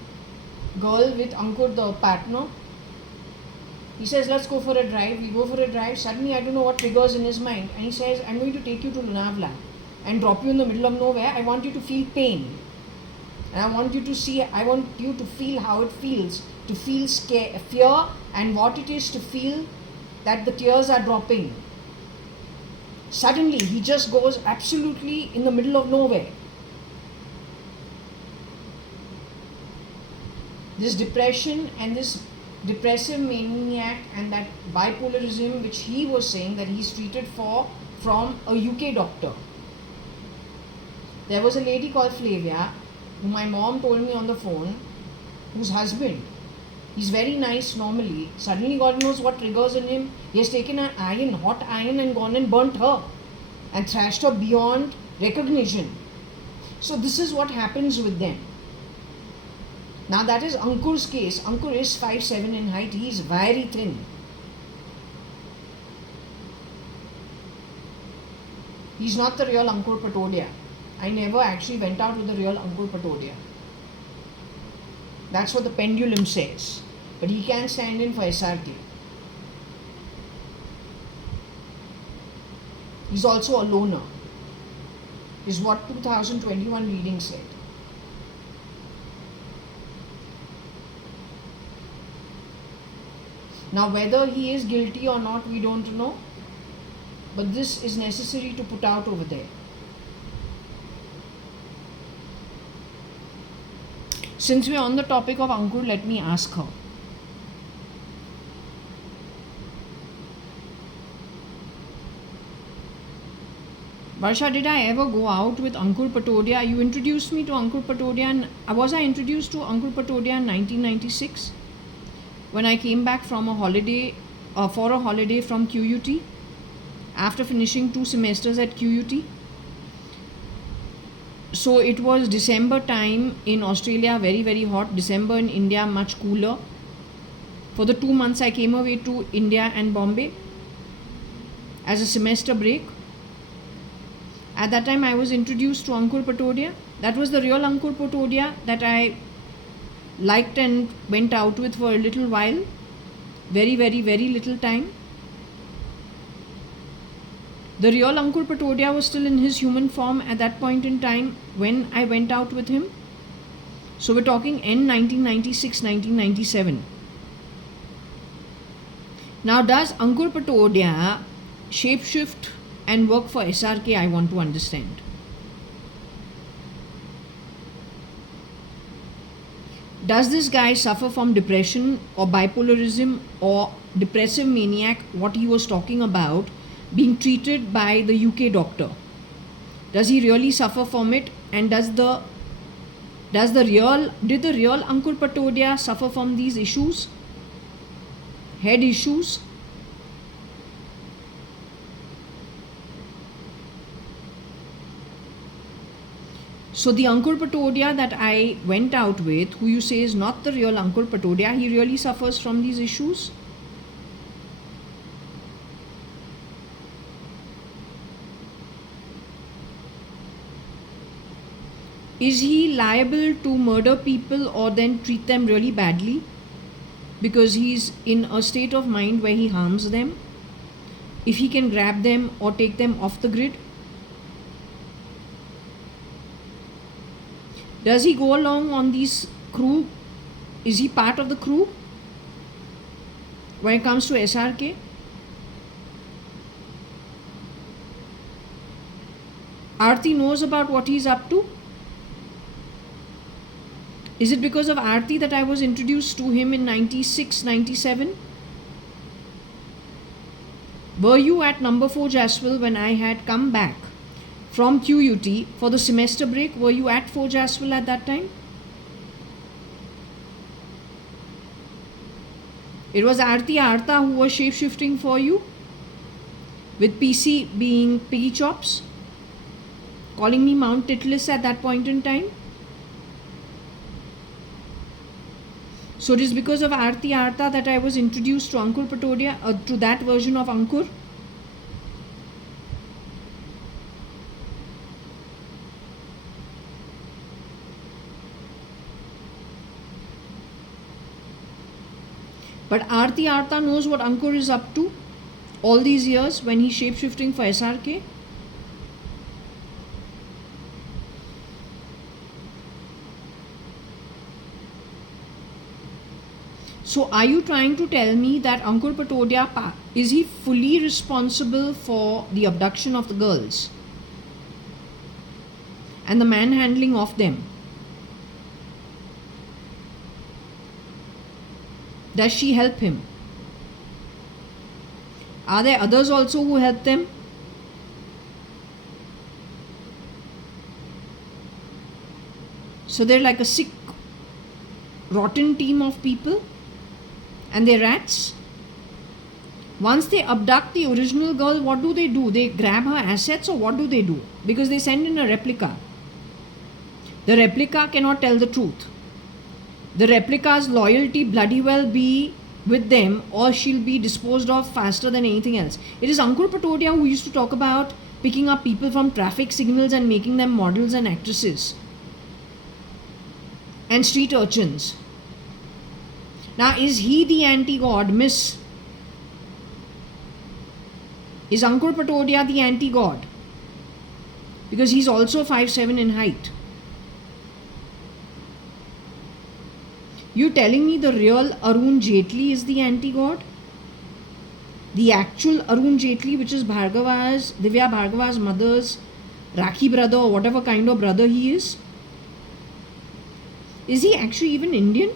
girl with Ankur, the partner. He says, let's go for a drive. We go for a drive. Suddenly, I don't know what triggers in his mind. And he says, I'm going to take you to Lonavala and drop you in the middle of nowhere. I want you to feel pain. And I want you to feel how it feels. To feel fear and what it is to feel that the tears are dropping. Suddenly, he just goes absolutely in the middle of nowhere. This depression and this depressive maniac and that bipolarism which he was saying that he's treated for from a UK doctor. There was a lady called Flavia who my mom told me on the phone, whose husband, he's very nice normally, suddenly God knows what triggers in him. He has taken an iron, hot iron, and gone and burnt her and thrashed her beyond recognition. So this is what happens with them. Now that is Ankur's case. Ankur is 5'7" in height. He is very thin. He's not the real Ankur Patodia. I never actually went out with the real Ankur Patodia. That's what the pendulum says. But he can stand in for SRK. He's also a loner, is what 2021 reading said. Now whether he is guilty or not, we don't know. But this is necessary to put out over there. Since we're on the topic of Ankur, let me ask her. Varsha, did I ever go out with Ankur Patodia? You introduced me to Ankur Patodia. Was I introduced to Ankur Patodia in 1996? When I came back from a holiday, for a holiday from QUT, after finishing 2 semesters at QUT. So it was December time in Australia, very, very hot. December in India, much cooler. For the 2 months I came away to India and Bombay as a semester break. At that time I was introduced to Ankur Patodia. That was the real Ankur Patodia that I liked and went out with for a little while. Very, very, very little time. The real Ankur Patodia was still in his human form at that point in time when I went out with him. So we're talking end 1996, 1997. Now does Ankur Patodia shapeshift and work for SRK? I want to understand. Does this guy suffer from depression or bipolarism or depressive maniac, what he was talking about, being treated by the UK doctor? Does he really suffer from it? And did the real Ankur Patodia suffer from these issues? Head issues? So the Ankur Patodia that I went out with, who you say is not the real Ankur Patodia, he really suffers from these issues? Is he liable to murder people or then treat them really badly because he's in a state of mind where he harms them? If he can grab them or take them off the grid? Does he go along on these crew? Is he part of the crew when it comes to SRK? Aarti knows about what he's up to? Is it because of Aarti that I was introduced to him in 96, 97? Were you at number 4 Jaswal when I had come back from QUT for the semester break? Were you at 4 Jaswal at that time? It was Aarti Arta who was shape-shifting for you, with PC being Piggy Chops, calling me Mount Titlis at that point in time. So it is because of Aarti Arta that I was introduced to Ankur Patodia, to that version of Ankur. But Aarti Arta knows what Ankur is up to all these years when he's shape-shifting for SRK. So are you trying to tell me that Ankur Patodia, is he fully responsible for the abduction of the girls and the manhandling of them? Does she help him? Are there others also who help them? So they're like a sick, rotten team of people, and they're rats. Once they abduct the original girl, what do? They grab her assets, or what do? Because they send in a replica. The replica cannot tell the truth. The replica's loyalty bloody well be with them, or she'll be disposed of faster than anything else. It is Ankur Patodia who used to talk about picking up people from traffic signals and making them models and actresses and street urchins. Now, is he the anti-god, miss? Is Ankur Patodia the anti-god? Because he's also 5'7" in height. You telling me the real Arun Jaitley is the anti-god? The actual Arun Jaitley, which is Divya Bhargava's mother's Rakhi brother, or whatever kind of brother he is? Is he actually even Indian?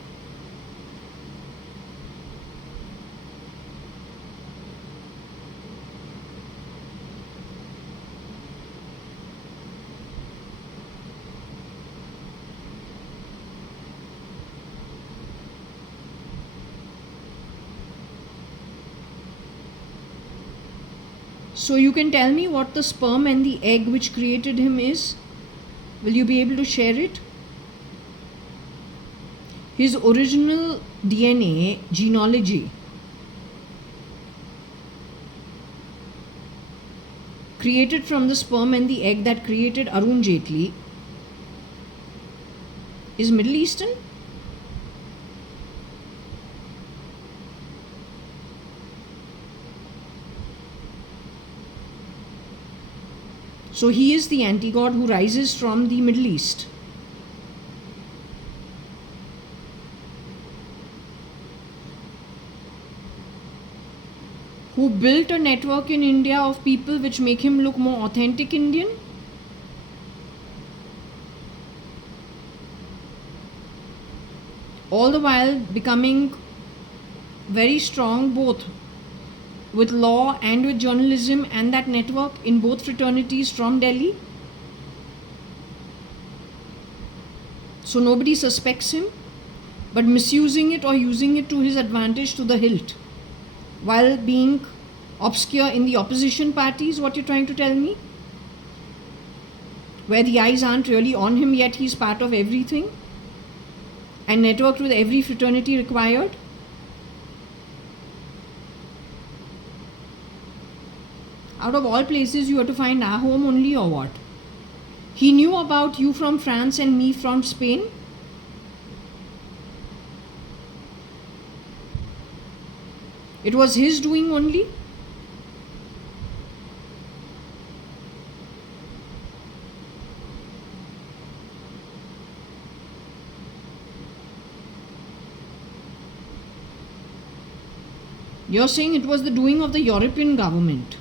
So you can tell me what the sperm and the egg which created him is? Will you be able to share it? His original DNA genealogy created from the sperm and the egg that created Arun Jaitley is Middle Eastern? So he is the anti-god who rises from the Middle East. Who built a network in India of people which make him look more authentic Indian? All the while becoming very strong both with law and with journalism and that network in both fraternities from Delhi. So nobody suspects him, but misusing it or using it to his advantage to the hilt, while being obscure in the opposition parties, what you're trying to tell me? Where the eyes aren't really on him, yet he's part of everything and networked with every fraternity required. Out of all places, you have to find our home only, or what? He knew about you from France and me from Spain. It was his doing only. You're saying it was the doing of the European government.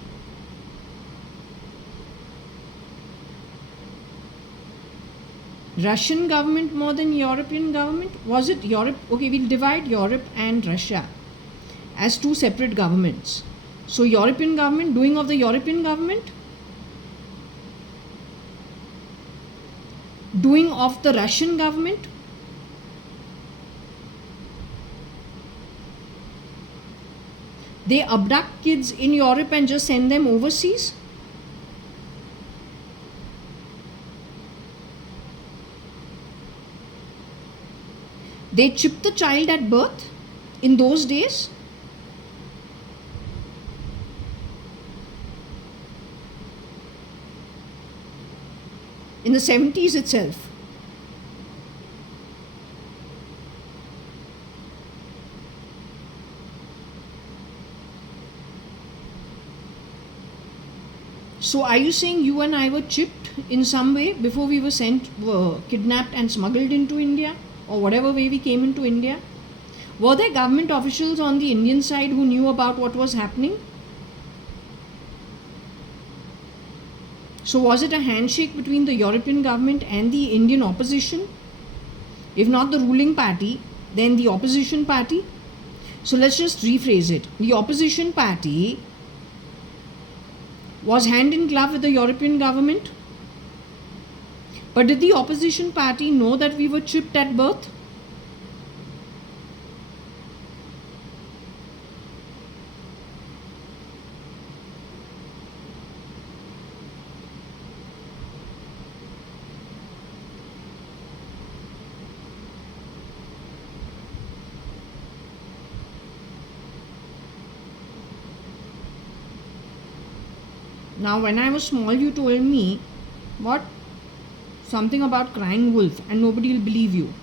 Russian government more than European government? Was it Europe? Okay, we'll divide Europe and Russia as two separate governments. So European government, doing of the European government, doing of the Russian government. They abduct kids in Europe and just send them overseas. They chip the child at birth in those days. In the 70s itself. So are you saying you and I were chipped in some way before we were kidnapped and smuggled into India? Or whatever way we came into India? Were there government officials on the Indian side who knew about what was happening? So was it a handshake between the European government and the Indian opposition? If not the ruling party, then the opposition party? So let's just rephrase it. The opposition party was hand in glove with the European government. But did the opposition party know that we were chipped at birth? Now, when I was small, you told me what? Something about crying wolf, and nobody will believe you.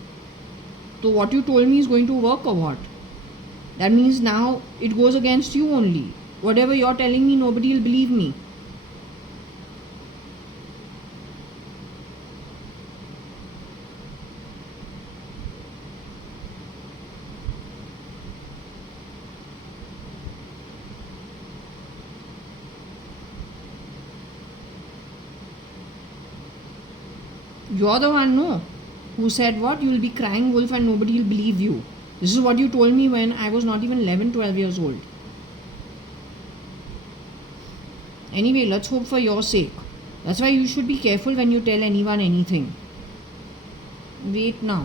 So, what you told me is going to work or what? That means now it goes against you only. Whatever you're telling me, nobody will believe me. You're the one, no, who said what? You'll be crying wolf and nobody will believe you. This is what you told me when I was not even 11, 12 years old. Anyway, let's hope for your sake. That's why you should be careful when you tell anyone anything. Wait now.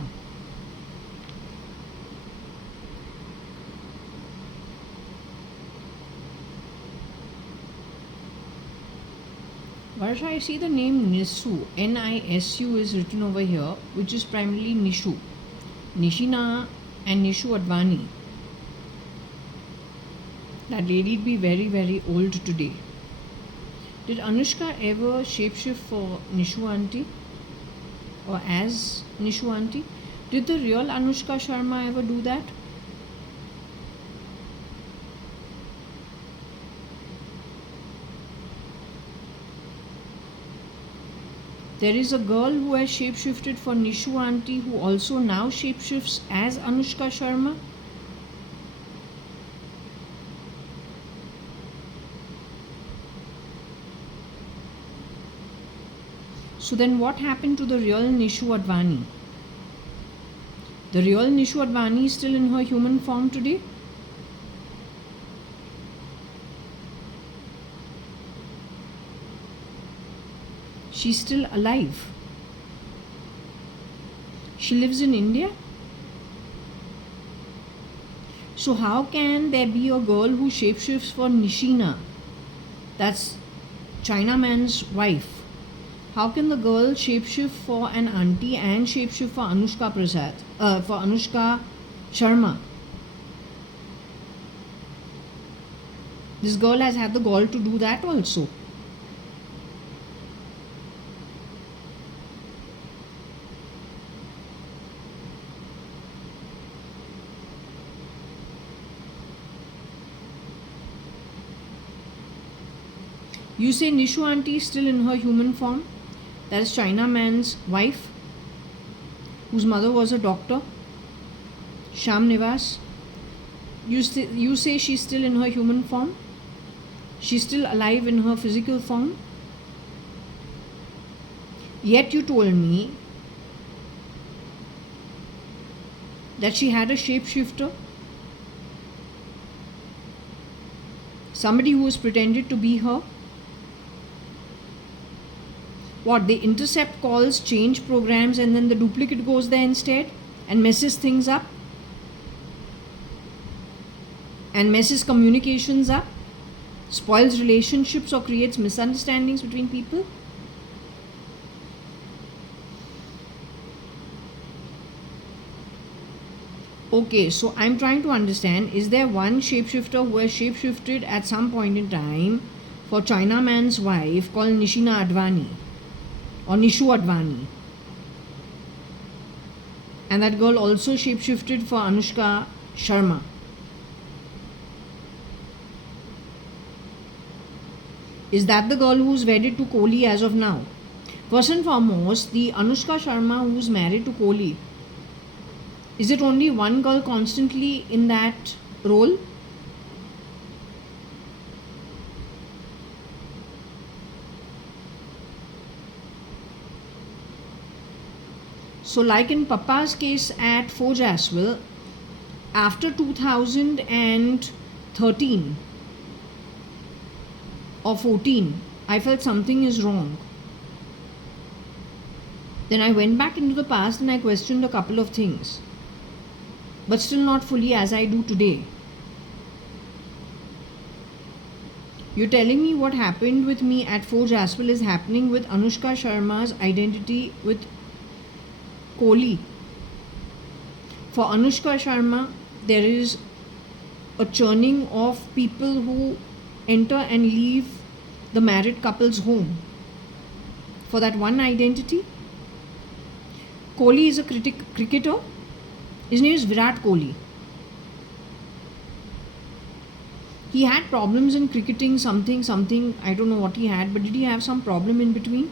Varsha, I see the name Nisu, Nisu is written over here, which is primarily Nishu. Nishina and Nishu Advani. That lady'd be very, very old today. Did Anushka ever shapeshift for Nishu auntie? Or as Nishu auntie? Did the real Anushka Sharma ever do that? There is a girl who has shapeshifted for Nishu auntie who also now shapeshifts as Anushka Sharma. So then what happened to the real Nishu Advani? The real Nishu Advani is still in her human form today? She's still alive. She lives in India. So how can there be a girl who shapeshifts for Nishina? That's Chinaman's wife. How can the girl shapeshift for an auntie and shapeshift for Anushka for Anushka Sharma? This girl has had the gall to do that also. You say Nishu auntie is still in her human form? That is Chinaman's wife, whose mother was a doctor, Sham Nivas. You say she's still in her human form? She's still alive in her physical form? Yet you told me that she had a shapeshifter, somebody who was pretended to be her. What, they intercept calls, change programs, and then the duplicate goes there instead and messes things up and messes communications up, spoils relationships or creates misunderstandings between people? Okay, so I'm trying to understand, is there one shapeshifter who has shapeshifted at some point in time for Chinaman's wife called Nishina Advani or Nishu Advani? And that girl also shapeshifted for Anushka Sharma. Is that the girl who's wedded to Kohli as of now? First and foremost, the Anushka Sharma who's married to Kohli, is it only one girl constantly in that role? So like in Papa's case at Fojaswell, after 2013 or 14, I felt something is wrong. Then I went back into the past and I questioned a couple of things, but still not fully as I do today. You're telling me what happened with me at Forge as well is happening with Anushka Sharma's identity with Kohli. For Anushka Sharma, there is a churning of people who enter and leave the married couple's home for that one identity. Kohli is a cricketer. His name is Virat Kohli. He had problems in cricketing, something, I don't know what he had, but did he have some problem in between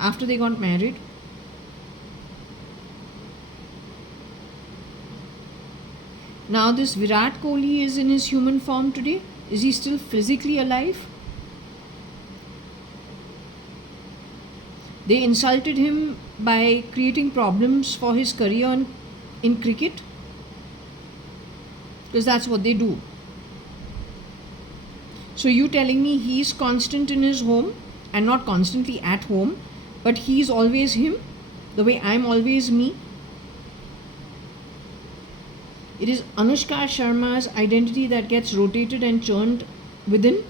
after they got married? Now this Virat Kohli is in his human form today. Is he still physically alive? They insulted him by creating problems for his career in cricket, because that's what they do. So you telling me he's constant in his home and not constantly at home, but he's always him, the way I'm always me? It is Anushka Sharma's identity that gets rotated and churned within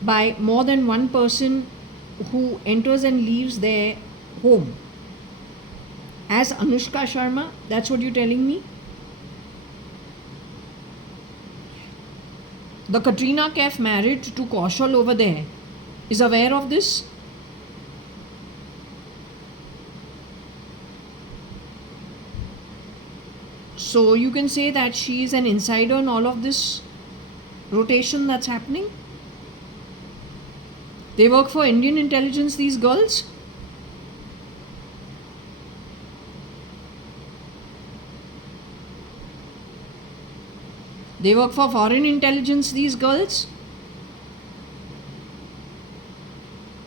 by more than one person who enters and leaves their home. As Anushka Sharma, that's what you're telling me? The Katrina Kaif married to Kaushal over there is aware of this. So you can say that she is an insider in all of this rotation that's happening. They work for Indian intelligence, these girls. They work for foreign intelligence, these girls.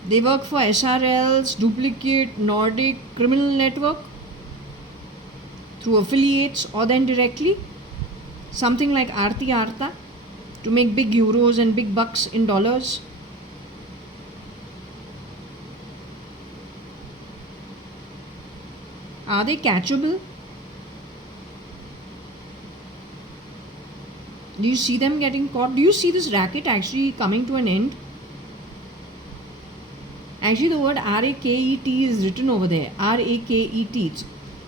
They work for SRL's duplicate Nordic criminal network through affiliates or then directly. Something like Aarti Arta to make big euros and big bucks in dollars. Are they catchable? Do you see them getting caught? Do you see this racket actually coming to an end? Actually, the word R-A-K-E-T is written over there. R-A-K-E-T.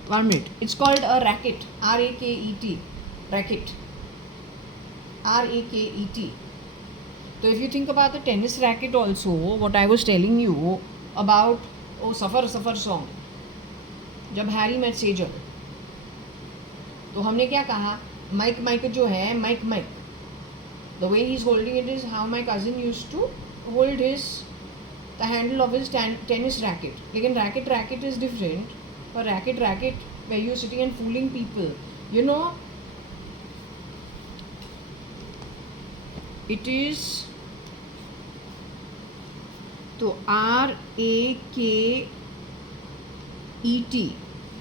1 minute. It's called a racket. R-A-K-E-T. Racket. R-A-K-E-T. So if you think about the tennis racket also, what I was telling you about, Safar song. जब Harry met Sejal, तो हमने क्या कहा, mic जो है, mic the way he's holding it is how my cousin used to hold the handle of his tennis racket. लेकिन racket is different. For racket where you're sitting and fooling people, you know, it is तो R-A-K-E-T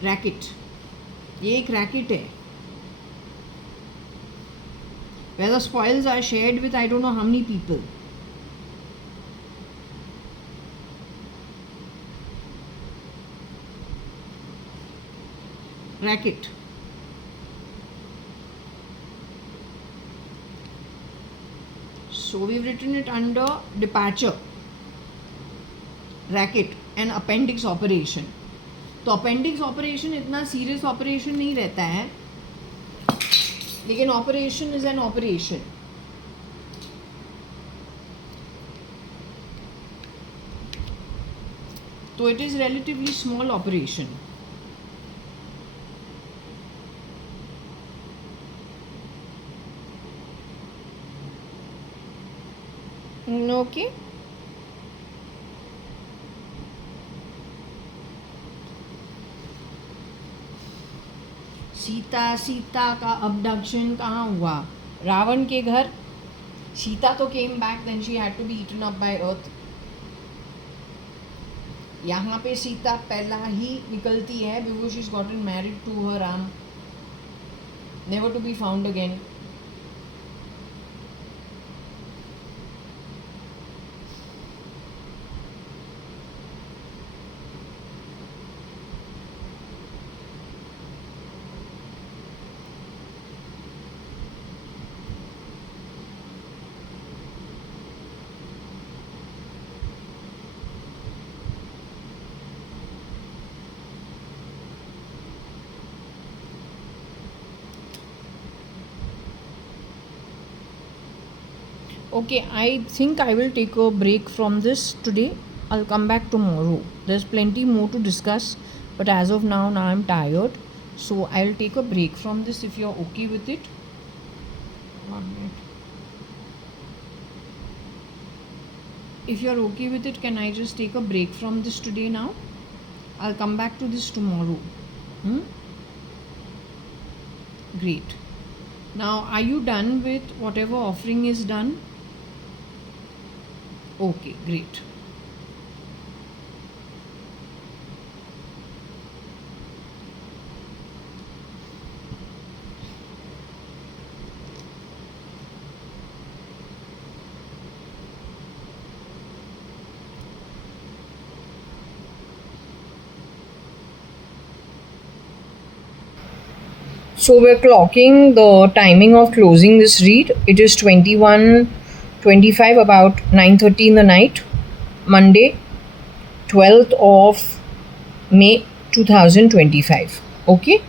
racket. ये एक racket है where the spoils are shared with I don't know how many people. Racket. So we've written it under departure, racket and appendix operation. तो appendix operation इतना serious operation नहीं रहता है, लेकिन operation is an operation. तो it is relatively small operation. Okay. Sita का abduction कहाँ हुआ? रावण के घर. सीता तो came back, then she had to be eaten up by earth. यहाँ पे सीता पहला ही निकलती है before she's gotten married to her Ram. never to be found again. Okay, I think I will take a break from this today. I'll come back tomorrow. There's plenty more to discuss, but as of now I'm tired. So I'll take a break from this if you're okay with it. 1 minute. If you're okay with it, can I just take a break from this today now? I'll come back to this tomorrow. Hmm? Great. Now, are you done with whatever offering is done? Okay, great. So we're clocking the timing of closing this read. It is 21:25, about 9:30 in the night, Monday, 12th of May 2025. Okay.